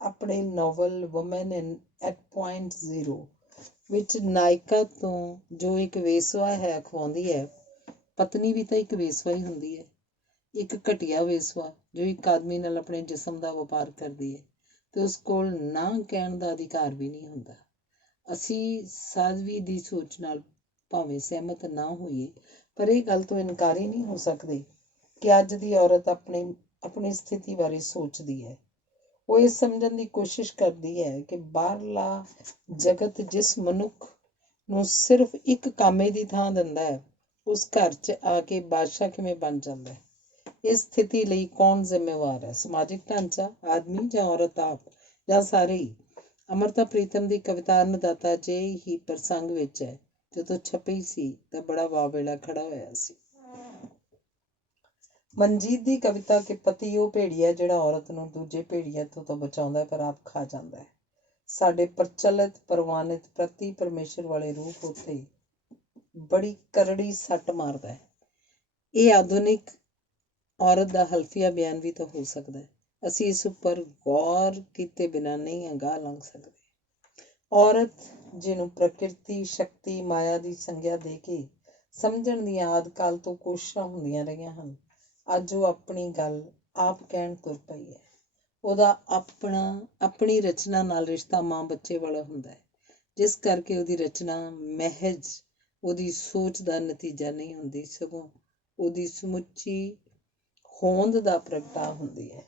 ਆਪਣੇ novel woman at point zero ਵਿੱਚ ਨਾਇਕਾ ਤੋਂ ਜੋ ਇੱਕ ਵੇਸਵਾ ਹੈ ਅਖਵਾਉਂਦੀ ਹੈ, ਪਤਨੀ ਵੀ ਤਾਂ ਇੱਕ ਵੇਸਵਾ ਹੀ ਹੁੰਦੀ ਹੈ। ਇੱਕ ਘਟੀਆ ਵੇਸਵਾ ਜੋ ਇੱਕ ਆਦਮੀ ਨਾਲ ਆਪਣੇ ਜਿਸਮ ਦਾ ਵਪਾਰ ਕਰਦੀ ਹੈ ਤੇ ਉਸ ਕੋਲ ਨਾ ਕਹਿਣ ਦਾ ਅਧਿਕਾਰ ਵੀ ਨਹੀਂ ਹੁੰਦਾ। ਅਸੀਂ ਸਾਧਵੀ ਦੀ ਸੋਚ ਨਾਲ ਭਾਵੇਂ ਸਹਿਮਤ ਨਾ ਹੋਈਏ, ਪਰ ਇਹ ਗੱਲ ਤੋਂ ਇਨਕਾਰ ਹੀ ਨਹੀਂ ਹੋ ਸਕਦੇ ਕਿ ਅੱਜ ਦੀ ਔਰਤ ਆਪਣੀ ਸਥਿਤੀ ਬਾਰੇ ਸੋਚਦੀ ਹੈ। ਉਹ ਇਹ ਸਮਝਣ ਦੀ ਕੋਸ਼ਿਸ਼ ਕਰਦੀ ਹੈ ਕਿ ਬਾਹਰਲਾ ਜਗਤ ਜਿਸ ਮਨੁੱਖ ਨੂੰ ਸਿਰਫ ਇੱਕ ਕਾਮੇ ਦੀ ਥਾਂ ਦਿੰਦਾ ਹੈ, ਉਸ ਘਰ 'ਚ ਆ ਕੇ ਬਾਦਸ਼ਾਹ ਕਿਵੇਂ ਬਣ ਜਾਂਦਾ ਹੈ। ਇਸ ਸਥਿਤੀ ਲਈ ਕੌਣ ਜ਼ਿੰਮੇਵਾਰ ਹੈ? ਸਮਾਜਿਕ ਢਾਂਚਾ, ਆਦਮੀ ਜਾਂ ਔਰਤ ਆਪ, ਜਾਂ ਸਾਰੇ ਹੀ? ਅੰਮ੍ਰਿਤਾ ਪ੍ਰੀਤਮ ਦੀ ਕਵਿਤਾ ਅੰਨਦਾਤਾ 'ਚ ਹੀ ਪ੍ਰਸੰਗ ਵਿੱਚ ਹੈ। ਜਦੋਂ ਛਪੀ ਸੀ ਤਾਂ ਬੜਾ ਵਾਵੇਲਾ ਖੜਾ ਹੋਇਆ ਸੀ। ਮਨਜੀਤ ਦੀ ਕਵਿਤਾ ਕਿ ਪਤੀ ਉਹ ਭੇੜੀਆ ਜਿਹੜਾ ਔਰਤ ਨੂੰ ਦੂਜੇ ਭੇੜੀਏ ਤੋਂ ਬਚਾਉਂਦਾ ਪਰ ਆਪ ਖਾ ਜਾਂਦਾ ਹੈ। ਸਾਡੇ ਪ੍ਰਚਲਿਤ ਪ੍ਰਵਾਨਿਤ ਪ੍ਰਤੀ ਪਰਮੇਸ਼ਰ ਵਾਲੇ ਰੂਪ ਉੱਤੇ ਬੜੀ ਕਰੜੀ ਸੱਟ ਮਾਰਦਾ ਹੈ। ਇਹ ਆਧੁਨਿਕ ਔਰਤ ਦਾ ਹਲਫੀਆ ਬਿਆਨ ਵੀ ਤਾਂ ਹੋ ਸਕਦਾ ਹੈ। ਅਸੀਂ ਇਸ ਉੱਪਰ ਗੌਰ ਕੀਤੇ ਬਿਨਾਂ ਨਹੀਂ ਅਗਾਂਹ ਲੰਘ ਸਕਦੇ। ਔਰਤ ਜਿਹਨੂੰ ਪ੍ਰਕਿਰਤੀ ਸ਼ਕਤੀ ਮਾਇਆ ਦੀ ਸੰਗਿਆ ਦੇ ਕੇ ਸਮਝਣ ਦੀਆਂ ਆਦਿ ਕਾਲ ਤੋਂ ਕੋਸ਼ਿਸ਼ਾਂ ਹੁੰਦੀਆਂ ਰਹੀਆਂ ਹਨ, ਅੱਜ ਉਹ ਆਪਣੀ ਗੱਲ ਆਪ ਕਹਿਣ ਤੁਰ ਪਈ ਹੈ। ਉਹਦਾ ਆਪਣੀ ਰਚਨਾ ਨਾਲ ਰਿਸ਼ਤਾ ਮਾਂ ਬੱਚੇ ਵਾਲਾ ਹੁੰਦਾ ਹੈ, ਜਿਸ ਕਰਕੇ ਉਹਦੀ ਰਚਨਾ ਮਹਿਜ ਉਹਦੀ ਸੋਚ ਦਾ ਨਤੀਜਾ ਨਹੀਂ ਹੁੰਦੀ, ਸਗੋਂ ਉਹਦੀ ਸਮੁੱਚੀ ਹੋਂਦ ਦਾ ਪ੍ਰਗਟਾ ਹੁੰਦੀ ਹੈ।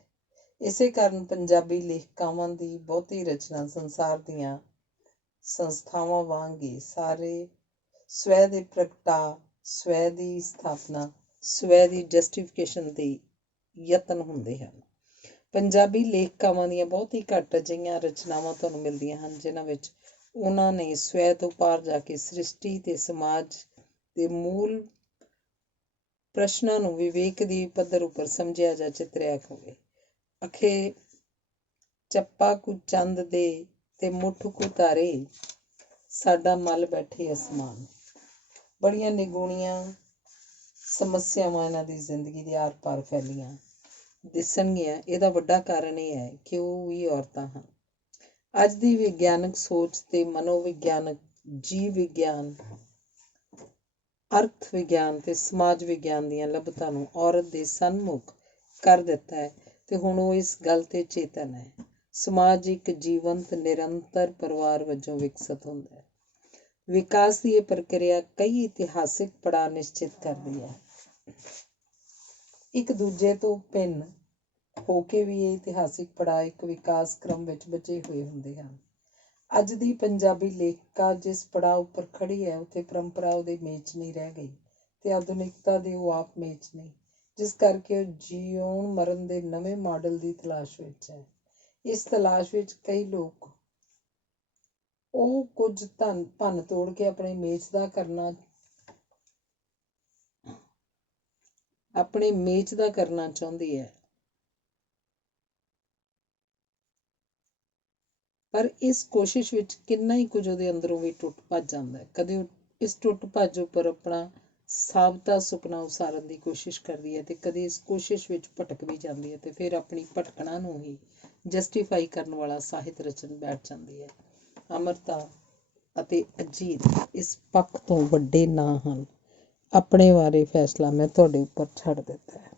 ਇਸੇ ਕਾਰਨ ਪੰਜਾਬੀ ਲੇਖਕਾਵਾਂ ਦੀ ਬਹੁਤੀ ਰਚਨਾ ਸੰਸਾਰ ਦੀਆਂ ਸੰਸਥਾਵਾਂ ਵਾਂਗ ਹੀ ਸਾਰੇ ਸਵੈ ਦੇ ਪ੍ਰਗਟਾ, ਸਵੈ ਦੀ ਸਥਾਪਨਾ, ਸਵੈ ਦੀ ਜਸਟੀਫਿਕੇਸ਼ਨ ਦੇ ਯਤਨ ਹੁੰਦੇ ਹਨ। ਪੰਜਾਬੀ ਲੇਖਕਾਵਾਂ ਦੀਆਂ ਬਹੁਤ ਹੀ ਘੱਟ ਅਜਿਹੀਆਂ ਰਚਨਾਵਾਂ ਤੁਹਾਨੂੰ ਮਿਲਦੀਆਂ ਹਨ ਜਿਨ੍ਹਾਂ ਵਿੱਚ ਉਹਨਾਂ ਨੇ ਸਵੈ ਤੋਂ ਪਾਰ ਜਾ ਕੇ ਸ੍ਰਿਸ਼ਟੀ ਤੇ ਸਮਾਜ ਦੇ ਮੂਲ ਪ੍ਰਸ਼ਨਾਂ ਨੂੰ ਵਿਵੇਕ ਦੀ ਪੱਧਰ ਉੱਪਰ ਸਮਝਿਆ ਜਾਂ ਚਿਤਰਿਆ ਹੋਵੇ। ਅਖੇ ਚੱਪਾ ਕੁ ਚੰਦ ਦੇ ਤੇ ਮੁੱਠ ਕੁ ਤਾਰੇ, ਸਾਡਾ ਮੱਲ ਬੈਠੇ ਅਸਮਾਨ। ਬੜੀਆਂ ਨਿਗੂਣੀਆਂ ਸਮੱਸਿਆਵਾਂ ਇਹਨਾਂ ਦੀ ਜ਼ਿੰਦਗੀ ਦੇ ਆਰ ਪਾਰ ਫੈਲੀਆਂ ਦਿਸਣਗੀਆਂ। ਇਹਦਾ ਵੱਡਾ ਕਾਰਨ ਇਹ ਹੈ ਕਿ ਉਹ ਵੀ ਔਰਤਾਂ ਹਨ। ਅੱਜ ਦੀ ਵਿਗਿਆਨਕ ਸੋਚ ਤੇ ਮਨੋਵਿਗਿਆਨਕ, ਜੀਵ ਵਿਗਿਆਨ, ਅਰਥ ਵਿਗਿਆਨ ਤੇ ਸਮਾਜ ਵਿਗਿਆਨ ਦੀਆਂ ਲੱਭਤਾਂ ਨੂੰ ਔਰਤ ਦੇ ਸਨਮੁਖ ਕਰ ਦਿੱਤਾ ਹੈ ਤੇ ਹੁਣ ਉਹ ਇਸ ਗੱਲ ਤੇ ਚੇਤਨ ਹੈ। ਸਮਾਜ ਇੱਕ ਜੀਵੰਤ ਨਿਰੰਤਰ ਪਰਿਵਾਰ ਵਜੋਂ ਵਿਕਸਿਤ ਹੁੰਦਾ ਹੈ। ਵਿਕਾਸ ਦੀ ਇਹ ਪ੍ਰਕਿਰਿਆ ਕਈ ਇਤਿਹਾਸਿਕ ਪੜਾਅ ਨਿਸ਼ਚਿਤ ਕਰਦੀ ਹੈ। ਇੱਕ ਦੂਜੇ ਤੋਂ ਭਿੰਨ ਹੋ ਕੇ ਵੀ ਇਹ ਇਤਿਹਾਸਿਕ ਪੜਾਅ ਇੱਕ ਵਿਕਾਸ ਕ੍ਰਮ ਵਿੱਚ ਬਚੇ ਹੋਏ ਹੁੰਦੇ ਹਨ। ਅੱਜ ਦੀ ਪੰਜਾਬੀ ਲੇਖਿਕਾ ਜਿਸ ਪੜਾਅ ਉੱਪਰ ਖੜੀ ਹੈ, ਉੱਥੇ ਪਰੰਪਰਾ ਉਹਦੇ ਮੇਚ ਨਹੀਂ ਰਹਿ ਗਈ ਤੇ ਆਧੁਨਿਕਤਾ ਦੇ ਉਹ ਆਪ ਮੇਚ ਨਹੀਂ, ਜਿਸ ਕਰਕੇ ਉਹ ਜਿਉਣ ਮਰਨ ਦੇ ਨਵੇਂ ਮਾਡਲ ਦੀ ਤਲਾਸ਼ ਵਿੱਚ ਹੈ। ਇਸ ਤਲਾਸ਼ ਵਿੱਚ ਕਈ ਲੋਕ ਉਹ ਕੁਝ ਭੰਨ ਤੋੜ ਕੇ ਆਪਣੇ ਮੇਚ ਦਾ ਕਰਨਾ ਚਾਹੁੰਦੀ ਹੈ, ਪਰ ਇਸ ਕੋਸ਼ਿਸ਼ ਵਿੱਚ ਕਿੰਨਾ ਹੀ ਕੁਝ ਉਹਦੇ ਅੰਦਰੋਂ ਵੀ ਟੁੱਟ ਭੱਜ ਜਾਂਦਾ ਹੈ। ਕਦੇ ਉਹ ਇਸ ਟੁੱਟ ਭੱਜ ਉੱਪਰ ਆਪਣਾ ਸਾਬਤਾ ਸੁਪਨਾ ਉਸਾਰਨ ਦੀ ਕੋਸ਼ਿਸ਼ ਕਰਦੀ ਹੈ ਤੇ ਕਦੇ ਇਸ ਕੋਸ਼ਿਸ਼ ਵਿੱਚ ਭਟਕ ਵੀ ਜਾਂਦੀ ਹੈ ਤੇ ਫਿਰ ਆਪਣੀ ਭਟਕਣਾ ਨੂੰ ਹੀ ਜਸਟੀਫਾਈ ਕਰਨ ਵਾਲਾ ਸਾਹਿਤ ਰਚਨ ਬੈਠ ਜਾਂਦੀ ਹੈ। ਅੰਮ੍ਰਿਤਾ ਅਤੇ ਅਜੀਤ ਇਸ ਪੱਖ ਤੋਂ ਵੱਡੇ ਨਾਂ ਹਨ। ਆਪਣੇ ਬਾਰੇ ਫੈਸਲਾ ਮੈਂ ਤੁਹਾਡੇ ਉੱਪਰ ਛੱਡ ਦਿੱਤਾ ਹੈ।